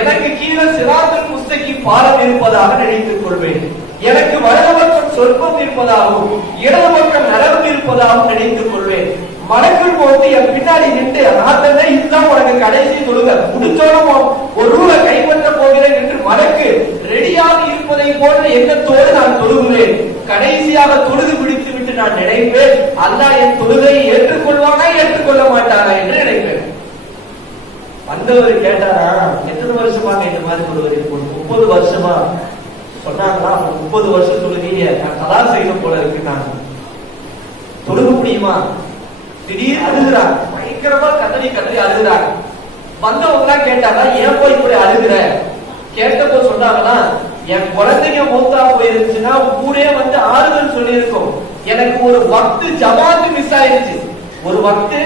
எனக்கு கீழே சிராத்துல் முஸ்தகீம் பாலம் இருப்பதாக நினைத்துக் கொள்வேன். எனக்கு வலது பக்கம் சொர்க்கம் இருப்பதாகவும் இடது பக்கம் நரகம் இருப்பதாகவும் நினைத்துக் கொள்வேன். மலக்குள் போட்டு என் பின்னாடி நின்று நாத்தனை இதுதான் உனக்கு கடைசி தொழுக, முடிச்சோடும் ஒரு ரூலை கைப்பற்ற போகிறேன் என்று மலக்கு ரெடியாக இருப்பதை போன்ற எண்ணத்தோடு நான் தொழுகிறேன். கடைசியாக தொழுது பிடித்து விட்டு நான் நினைப்பேன், அல்லாஹ் என் தொழுகையை ஏற்றுக்கொள்வானா ஏற்றுக்கொள்ள மாட்டானா என்று நினைப்பேன். வந்தவர் கேட்டாரா, எத்தனை வருஷமாக இந்த மாதிரி தொழுகிறேன்? 30 வருஷமா சொன்னாங்களா. 30 வருஷம் தொழுகைய நான் கலா செய்த போல இருக்கு, நான் தொழுக முடியுமா? திடீர் அழுகிறாங்க, பயங்கரமா கதறி கதறி அழுகிறாங்க. வந்தவங்க எல்லாம் கேட்டாங்க, ஏன் போய் இப்படி அழுகிற? கேட்டப்போ சொன்னாங்கன்னா, என் குழந்தைங்க மூத்தா போயிருச்சுன்னா ஊரே வந்து ஆறுதல் சொல்லி இருக்கும். எனக்கு ஒரு வக்து ஜமாத்து மிஸ் ஆயிருச்சு, ஒரு வக்து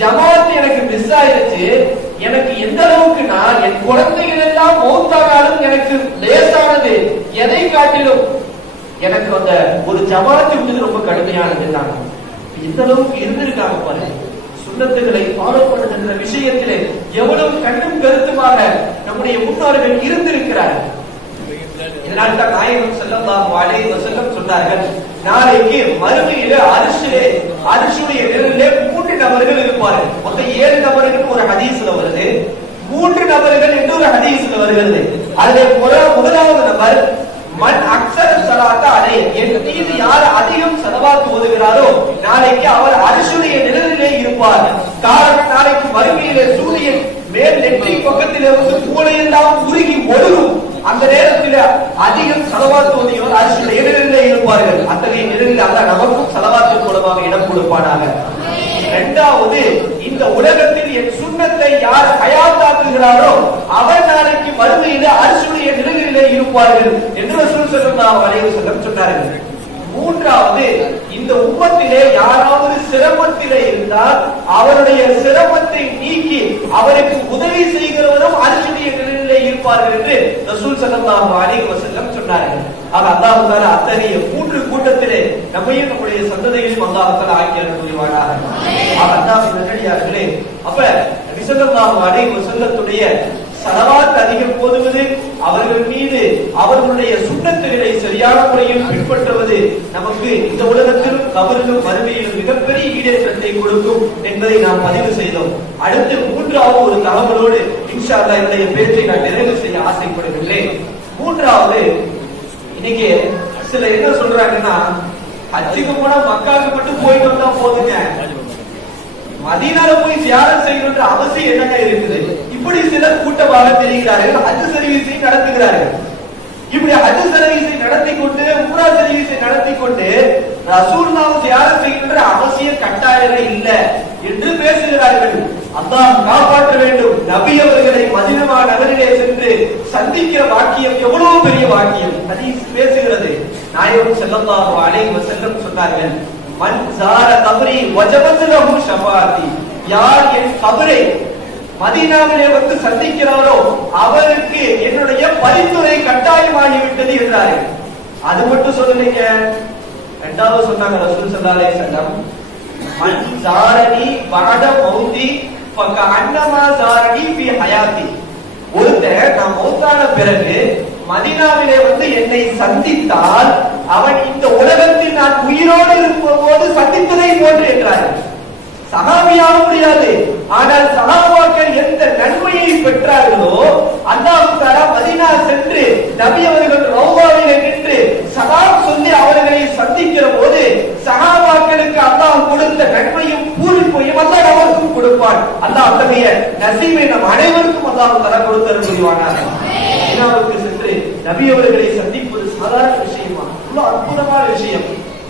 ஜமாத்து எனக்கு மிஸ் ஆயிருச்சு. எனக்கு எந்த அளவுக்குன்னா, என் குழந்தைகள் எல்லாம் மௌத்தானாலும் எனக்கு லேசானது எதை காட்டிலும் எனக்கு அந்த ஒரு ஜமாத்து விட்டது ரொம்ப கடுமையானது. இந்த அளவுக்கு இருந்திருக்காங்க பாருங்க. சுன்னத்துகளை ஃபாலோ பண்ணுகின்ற விஷயத்திலே எவ்வளவு கண்ணும் கருத்துமாக நம்முடைய முன்னோர்கள் இருந்திருக்கிறார்கள். இதனால் தான் நாயகம் ஸல்லல்லாஹு அலைஹி வஸல்லம் சொன்னார்கள், நாளைக்கு மறுமையிலே அரிஷுடைய நிழலிலே 3 நபர்கள் இருப்பார்கள். மொத்தம் 7 நபர்கள் ஒரு ஹதீஸ்ல வருது, 3 நபர்கள் என்று ஒரு ஹதீஸ்ல வருகிறது. அதிலே முதலாவது நபர் மன் அக்ஸர ஸலாத்த அலை, என் மீது யார் அதிகம் ஸலவாத் ஓதுகிறாரோ நாளைக்கு அவர் அரிஷுடைய நிழலிலே இருப்பார். காரணம், நாளைக்கு மறுமையிலே சூரியன் மேல் நெற்றி பக்கத்திலே வந்து மூளையெல்லாம் உருகி ஒழுகும். அந்த நேரத்தில் அதிகம் ஸலவாத் ஓதியோர் அரிஷுடைய நிழலிலே இருப்பார்கள். அத்தகைய நிழலில் அல்லாஹ் நமக்கும் ஸலவாத்தின் மூலமாக இடம் கொடுப்பானாக. இரண்டாவது, இந்த உலகத்தில் என் சுன்னத்தை யார் ஹயாத்தாக்குகிறாரோ அவர் நாளைக்கு மறுமையிலே அரிஷுடைய நிழலிலே இருப்பார்கள் என்று ரசூல் ஸல்லல்லாஹு அலைஹி வஸல்லம் சொன்னார்கள். மூன்றாவது, இந்த உம்மத்திலே யாராவது சிரமத்திலே இருந்தால் அவருடைய சிரமத்தை நீக்கி அவருக்கு உதவி செய்கிறவரும் அரிஷுடைய நிழலிலே இருப்பார்கள் என்று ரசூல் ஸல்லல்லாஹு அலைஹி வஸல்லம் சொன்னார்கள். ஆக அல்லாஹ் தஆலா அத்தகைய 3 கூட்டத்திலே நம்மையும் நம்முடைய சந்ததிகளையும் அல்லாஹ் தஆலா ஆக்கி அருள் புரிவானாக. ஆக அல்லாஹ்வின் நல்லடியார்களே, அப்ப நபி ஸல்லல்லாஹு அலைஹி வஸல்லத்துடைய ஸலவாத் அதிகம் போதுவது, அவர்கள் மீது அவர்களுடைய சுன்னத்துகளை சரியான முறையில் பின்பற்றுவது நமக்கு இந்த உலகத்திலும் கபரிலும் மறுமையிலும் மிகப்பெரிய ஈடேற்றத்தை கொடுக்கும் என்பதை நாம் பதிவு செய்தோம். அடுத்து மூன்றாவது ஒரு தகவலோடு இன்ஷா அல்லாஹ் என்னுடைய பேச்சை நான் நிறைவு செய்ய ஆசைப்படுகின்றேன். மூன்றாவது, இன்னைக்கு சில என்ன சொல்றாங்கன்னா, ஹஜ்ஜுக்கு போனா மக்காவுக்கு மட்டும் போயிட்டு வந்தா போதுங்க, மதீனால போய் தியானம் செய்யணுன்ற அவசியம் என்னங்க இருக்குது? இப்படி சிலர் கூட்டமாக தெரிகிறார்கள், ஹஜ் சர்வீஸை நடத்துகிறார்கள். இப்படி ஹஜ் சர்வீஸை நடத்தி கொண்டு, உம்ரா சர்வீஸை நடத்தி கொண்டு ரசூலுல்லாஹ் தியானம் செய்யணுன்ற அவசியம் கட்டாயம் இல்ல என்று பேசுகிறார்கள். அல்லாஹ் காப்பாற்ற வேண்டும். நபி அவர்களை மதீனா நகரிலே சென்று சந்திக்கிற வாக்கியம் எவ்வளவு பெரிய வாக்கியம் ஹதீஸ் பேசுகிறது. நாயகம் ஸல்லல்லாஹு அலைஹி வஸல்லம் சொன்னார்கள், மன் ஸார கப்ரி வஜபத் லஹு ஷஃபாஅத்தி, யார் என் கபரை மதீனாவிலே வந்து சந்திக்கிறாரோ அவருக்கு என்னுடைய பரிந்துரை கட்டாயமாகிவிட்டது என்றார்கள். அது மட்டும் சொல்லலைங்க, இரண்டாவது சொன்னாங்க ரசூல் ஸல்லல்லாஹு அலைஹி வஸல்லம், மன் ஸாரனி பஅத மௌதி ஃபகஅன்னமா ஸாரனி ஃபீ ஹயாத்தி, ஒருத்தர் நான் மௌத்தான பிறகு மதீனாவிலே வந்து என்னை சந்தித்தால் அவன் இந்த உலகத்தில் நான் உயிரோடு இருக்கும்போது சந்தித்ததை போன்று என்றார்கள். சஹாபியாக முடியாது, ஆனால் சஹாபாக்கள் எந்த நன்மையை பெற்றார்களோ அல்லாஹ் தஆலா மதீனா சென்று நபி அவர்கள் ரௌதாவிலே நின்று சலாம் சொல்லி அவர்களை சந்திக்கிற போது சஹாபாக்களுக்கு அல்லாஹ் கொடுத்த நன்மையும் பூரிப்பையும் அல்லாஹ் நமக்கும் கொடுப்பான். அல்லாஹ் அத்தகைய நசீபை நம் அனைவருக்கும் அல்லாஹ் தஆலா கொடுத்தருள் புரிவானாக. மதீனாவுக்கு சென்று நபி அவர்களை சந்திப்பது சாதாரண விஷயமா? இவ்வளவு அற்புதமான விஷயம்.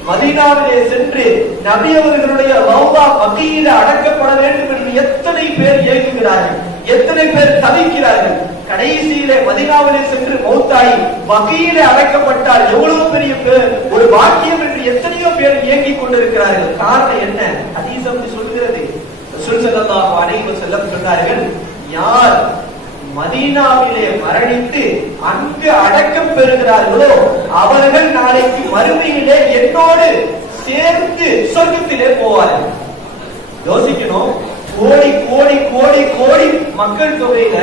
மதீனாவிலே சென்று நபி அவர்களுடைய ரௌதா பகீல அடக்கப்பட வேண்டும் என்று எத்தனை பேர் ஏங்குகிறார்கள், எத்தனை பேர் தவிக்கிறார்கள். கடைசியிலே மதீனாவிலே சென்று மௌத்தாய் பகீல அடக்கப்பட்டால் எவ்வளவு பெரிய ஒரு பாக்கியம் என்று எத்தனையோ பேர் ஏங்கிக் கொண்டிருக்கிறார்கள். காரணம் என்ன? ஹதீஸ் அப்படி சொல்கிறது. ரசூல் ஸல்லல்லாஹு அலைஹி வஸல்லம் சொன்னார்கள், யார் மதீனாவிலே மரணித்து அங்கு அடக்கம் பெறுகிறார்களோ அவர்கள் நாளைக்கு மறுமையிலே என்னோடு சேர்ந்து சொர்க்கத்திலே போவார்கள். யோசிக்கணும், கோடி கோடி கோடி கோடி மக்கள் தொகையில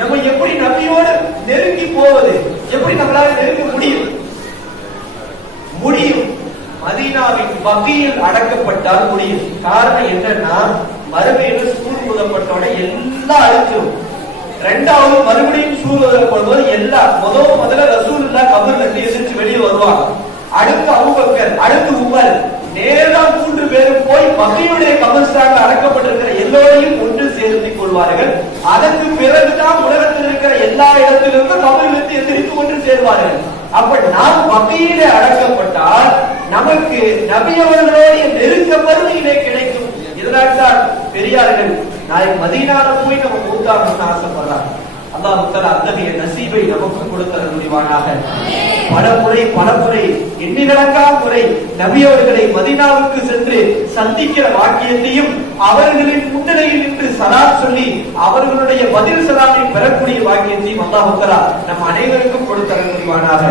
நம்ம எப்படி நபியோடு நெருங்கி போவது? எப்படி நம்மளால நெருங்க முடியும்? மதீனாவின் பகீல் அடக்கப்பட்டால் முடியும். காரணம் என்னன்னா, மறுமையில் சூர் ஊதப்பட்டோட எல்லாம் அழிச்சிடும். ரெண்டாவது மறுபடியும் சூர் ஊதப்படும்போது எல்லாம் முதல்ல ரசூலுல்லாஹ் கபர்ல இருந்து எந்திரிச்சு வெளியே வருவாங்க. அடுத்து அபூபக்கர், அடுத்து உமர், நேரா 3 பேரும் போய் பகீலுடைய கபர்ஸ்தான்ல அடக்கப்பட்டிருக்கிற எல்லோரையும் ஒன்று சேர்த்துக் கொள்வார்கள். அதற்கு பிறகுதான் உலகத்தில் இருக்கிற எல்லா இடத்திலிருந்தும் கபரிலிருந்து எந்திரித்து ஒன்று சேர்வார்கள். அப்ப நாம் பகீலே அடக்கப்பட்டால் நமக்கு நபி அவர்களுடைய நெருக்க மறுமையிலே கிடைக்கும். இதனால்தான் பெரியார்கள் நாளைக்கு மதீனால போய் நம்ம மூத்தாகணும்னு ஆசைப்படுறாங்க. அல்லாஹ் தஆலா அத்தகைய நசீபை நமக்கு கொடுத்தருள் புரிவானாக. பலமுறை எண்ணிலடங்கா முறை நபி அவர்களை மதீனாவுக்கு சென்று சந்திக்கிற வாக்கியத்தையும் அவர்களின் முன்னிலையில் நின்று சலாத் சொல்லி அவர்களுடைய பதில் சலாத்தை பெறக்கூடிய வாக்கியத்தையும் அல்லாஹ் தஆலா நம் அனைவருக்கும் கொடுத்தருள் புரிவானாக.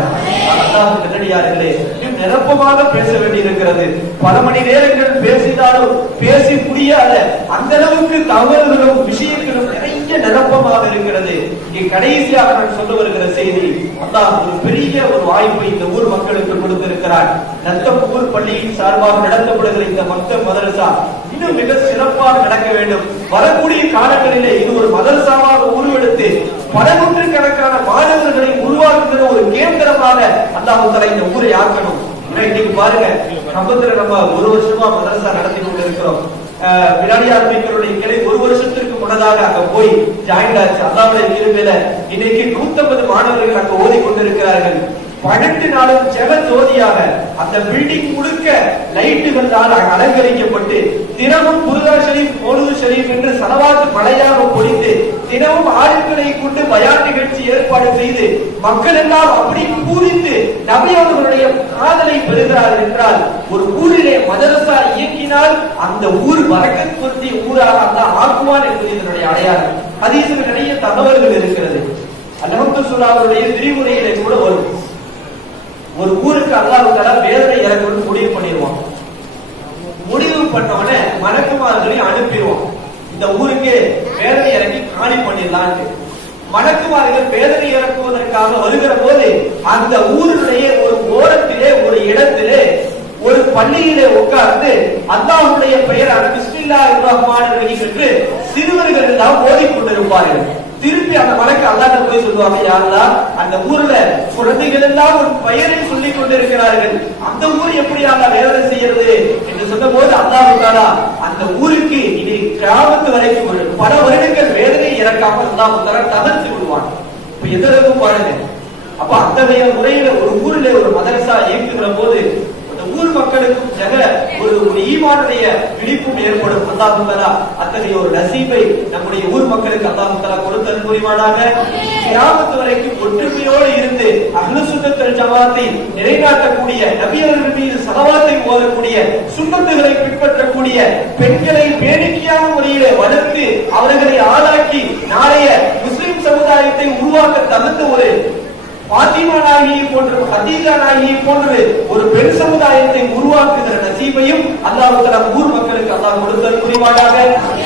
அல்லாஹ் நல்லடியார்களே, இன்னும் நிரப்பமாக பேச வேண்டியிருக்கிறது. பல மணி நேரங்கள் பேசினாலும் பேசி முடியாத அந்த அளவுக்கு தகவல்களும் விஷயங்களும் நிறைய நிரப்பமாக இருக்கிறது. இங்கே கடைசியாக நான் சொல்ல வருகிற செய்தி, அல்லாஹ் ஒரு பெரிய ஒரு வாய்ப்பை இந்த ஊர் மக்களுக்கு கொடுத்திருக்கிறார். நத்தம்பூர் பள்ளியின் சார்பாக நடத்தப்படுகிற இந்த மக்தப் மதரசா இன்னும் மிக சிறப்பாக நடக்க வேண்டும். வரக்கூடிய காலங்களிலே இது ஒரு மதரசாவாக உருவெடுத்து பல நூற்றுக்கணக்கான மாணவர்களை உருவாக்குகிற ஒரு கேந்திரமாக அல்லாஹ் தஆலா இந்த ஊரை ஆக்கணும். இன்னைக்கு பாருங்க, கம்பத்துல நம்ம 1 வருஷமா மதரசா நடத்தி கொண்டிருக்கிறோம். விராடியார் மீட்பருடைய கிளை 1 வருஷத்திற்கு முன்னதாக அங்க போய் ஜாயின் ஆச்சு. அல்லாஹ்வுடைய கிருபையில இன்னைக்கு 150 மாணவர்கள் அங்க ஓதி கொண்டிருக்கிறார்கள். 12 நாளும் ஜெக ஜோதியாக அந்த பில்டிங் முழுக்க லைட்டுகளால் அலங்கரிக்கப்பட்டு தினமும் புர்தா ஷரீப், மௌலூது ஷரீப் என்று ஸலவாத் மழையாக பொழிந்து தினமும் ஆளுங்களை கொண்டு பயான் நிகழ்ச்சி ஏற்பாடு செய்து மக்கள் எல்லாம் அப்படி பூரித்து நபி அவர்களுடைய காதலை பெறுகிறார்கள் என்றால், ஒரு ஊரிலே மதரசா இயக்கினால் அந்த ஊர் பரக்கத் பொருந்திய ஊராக அல்லாஹ் ஆக்குவான் என்பது இதனுடைய அடையாளம். ஹதீஸில் நிறைய தகவல்கள் இருக்கிறது. அல்ஹம்துலில்லாஹ்வுடைய விரிவுரையிலே கூட வரும். ஒரு ஊருக்கு அல்லாஹ் தஆலா வேதனை இறக்கணும்னு முடிவு பண்ணிடுவான். முடிவு பண்ணோடனே மலக்குமார்களை அனுப்பிடுவான், இந்த ஊருக்கு வேதனை இறக்கி காலி பண்ணிடலான்ட்டு. மலக்குமார்கள் வேதனை இறக்குவதற்காக வருகிற போது அந்த ஊரிலேயே ஒரு ஓரத்திலே ஒரு இடத்திலே ஒரு பள்ளியிலே உட்கார்ந்து அல்லாஹ்வுடைய பெயரான பிஸ்மில்லாஹிர் ரஹ்மானிர் ரஹீம் என்று சிறுவர்கள் எல்லாம் ஓதிக்கொண்டிருப்பார்கள். திருப்பி அந்த மலக்கு அல்லாஹ்ட்ட போய் சொல்லுவாங்க, யா அல்லாஹ், அந்த ஊர்ல குழந்தைகள் எல்லாம் ஒரு பெயரை சொல்லிக் கொண்டிருக்கிறார்கள், அந்த ஊர் எப்படி அல்லாஹ் வேதனை செய்யறது என்று சொன்ன போது அல்லாஹ் தஆலா அந்த ஊருக்கு இனி கியாமத் வரைக்கும் பல வருடங்கள் வேதனை இறக்காமல் அல்லாஹ் தஆலா தகர்த்து விடுவான். இப்ப எதற்கு பாருங்க. அப்ப அந்த முறையில ஒரு ஊரிலே ஒரு மதரசா இயங்குகிற போது ஊர் மக்களுக்கும் ஒரு ஈமானுடைய விழிப்பும் ஏற்படும். அல்லாஹ் தஆலா அத்தகைய ஒரு நசீபை நம்முடைய ஊர் மக்களுக்கு அல்லாஹ் தஆலா கொடுத்தல் புரிவானாக. கியாமத் வரைக்கும் ஒற்றுமையோடு இருந்து அஹ்லுஸ் சுன்னத் வல் ஜமாத்தை நிலைநாட்டக்கூடிய, நபி அவர்கள் மீது ஸலவாத்தை ஓதக்கூடிய, சுன்னத்துகளை பின்பற்றக்கூடிய பெண்களை பேணிக்கையான முறையிலே வளர்த்து அவர்களை ஆளாக்கி நாளைய முஸ்லிம் சமுதாயத்தை உருவாக்க தகுந்த ஒரு பாத்திமா நாயகி போன்ற, ஹதீஜா நாயகி போன்ற ஒரு பெண் சமுதாயத்தை உருவாக்குகிற நசீபையும் அல்லாஹ் தஆலா ஊர் மக்களுக்கு அல்லாஹ் கொடுத்தல் புரிவானாக.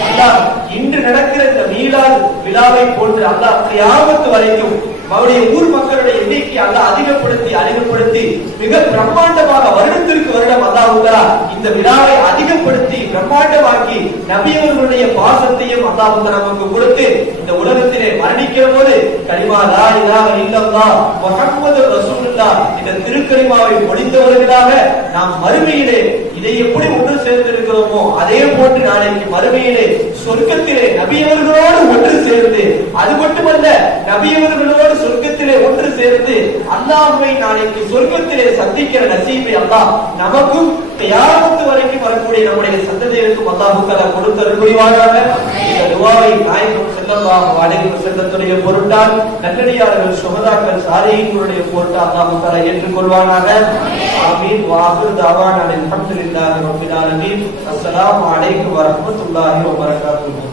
அல்லாஹ் இன்று நடக்கிற இந்த மீலாத் விழாவை போன்று அல்லாஹ் கியாமத் வரைக்கும் அவருடைய ஊர் மக்களுடைய எண்ணிக்கை அல்லாஹ் அதிகப்படுத்தி மிக பிரம்மாண்டமாக வருடத்திற்கு வருடம் அல்லாஹ் தஆலா இந்த விழாவை அதிகப்படுத்தி பிரம்மாண்டமாக்கி நபி அவர்களுடைய பாசத்தையும் அல்லாஹ் தஆலா நமக்கு கொடுத்து இந்த உலகத்திலே மரணிக்கிற போது கலிமா லா இலாஹ இல்லல்லாஹ் முஹம்மதுர் ரசூலுல்லாஹ் இந்த திருக்கலிமாவை முடிந்தவர்களாக நாம் மறுமையிலே இதை எப்படி ஒன்று சேர்ந்திருக்கிறோமோ அதே போன்று நாளைக்கு மறுமையிலே சொர்க்கத்திலே நபி அவர்களோடு ஒன்று சேர்ந்து, அது மட்டுமல்ல நபி அவர்களோடு சொர்க்கத்திலே ஒன்று சேர்ந்து அல்லாஹ்வை நாளைக்கு சொர்க்கத்திலே சந்திக்கிற நசீபை அல்லாஹ் நமக்கும் கியாமத் வரைக்கும் வரக்கூடிய நம்முடைய சந்ததிகளுக்கும் அல்லாஹ் தஆலா கொடுத்தல் புரிவானாக. இந்த துஆவை நாயகம் ஸல்லல்லாஹு அலைஹி வஸல்லத்துடைய பொருட்டால் நல்லடியார்கள் சுஹதாக்கள் சாலிஹீன்களுடைய பொருட்டால் அல்லாஹ் தஆலா ஏற்றுக்கொள்வானாக. ஆமீன். வாஹிர் தஅவானா அல்ஹம்துலில்லாஹி ரப்பில் ஆலமீன். அஸ்ஸலாமு அலைக்கும் வரஹ்மத்துல்லாஹி வபரகாத்துஹு.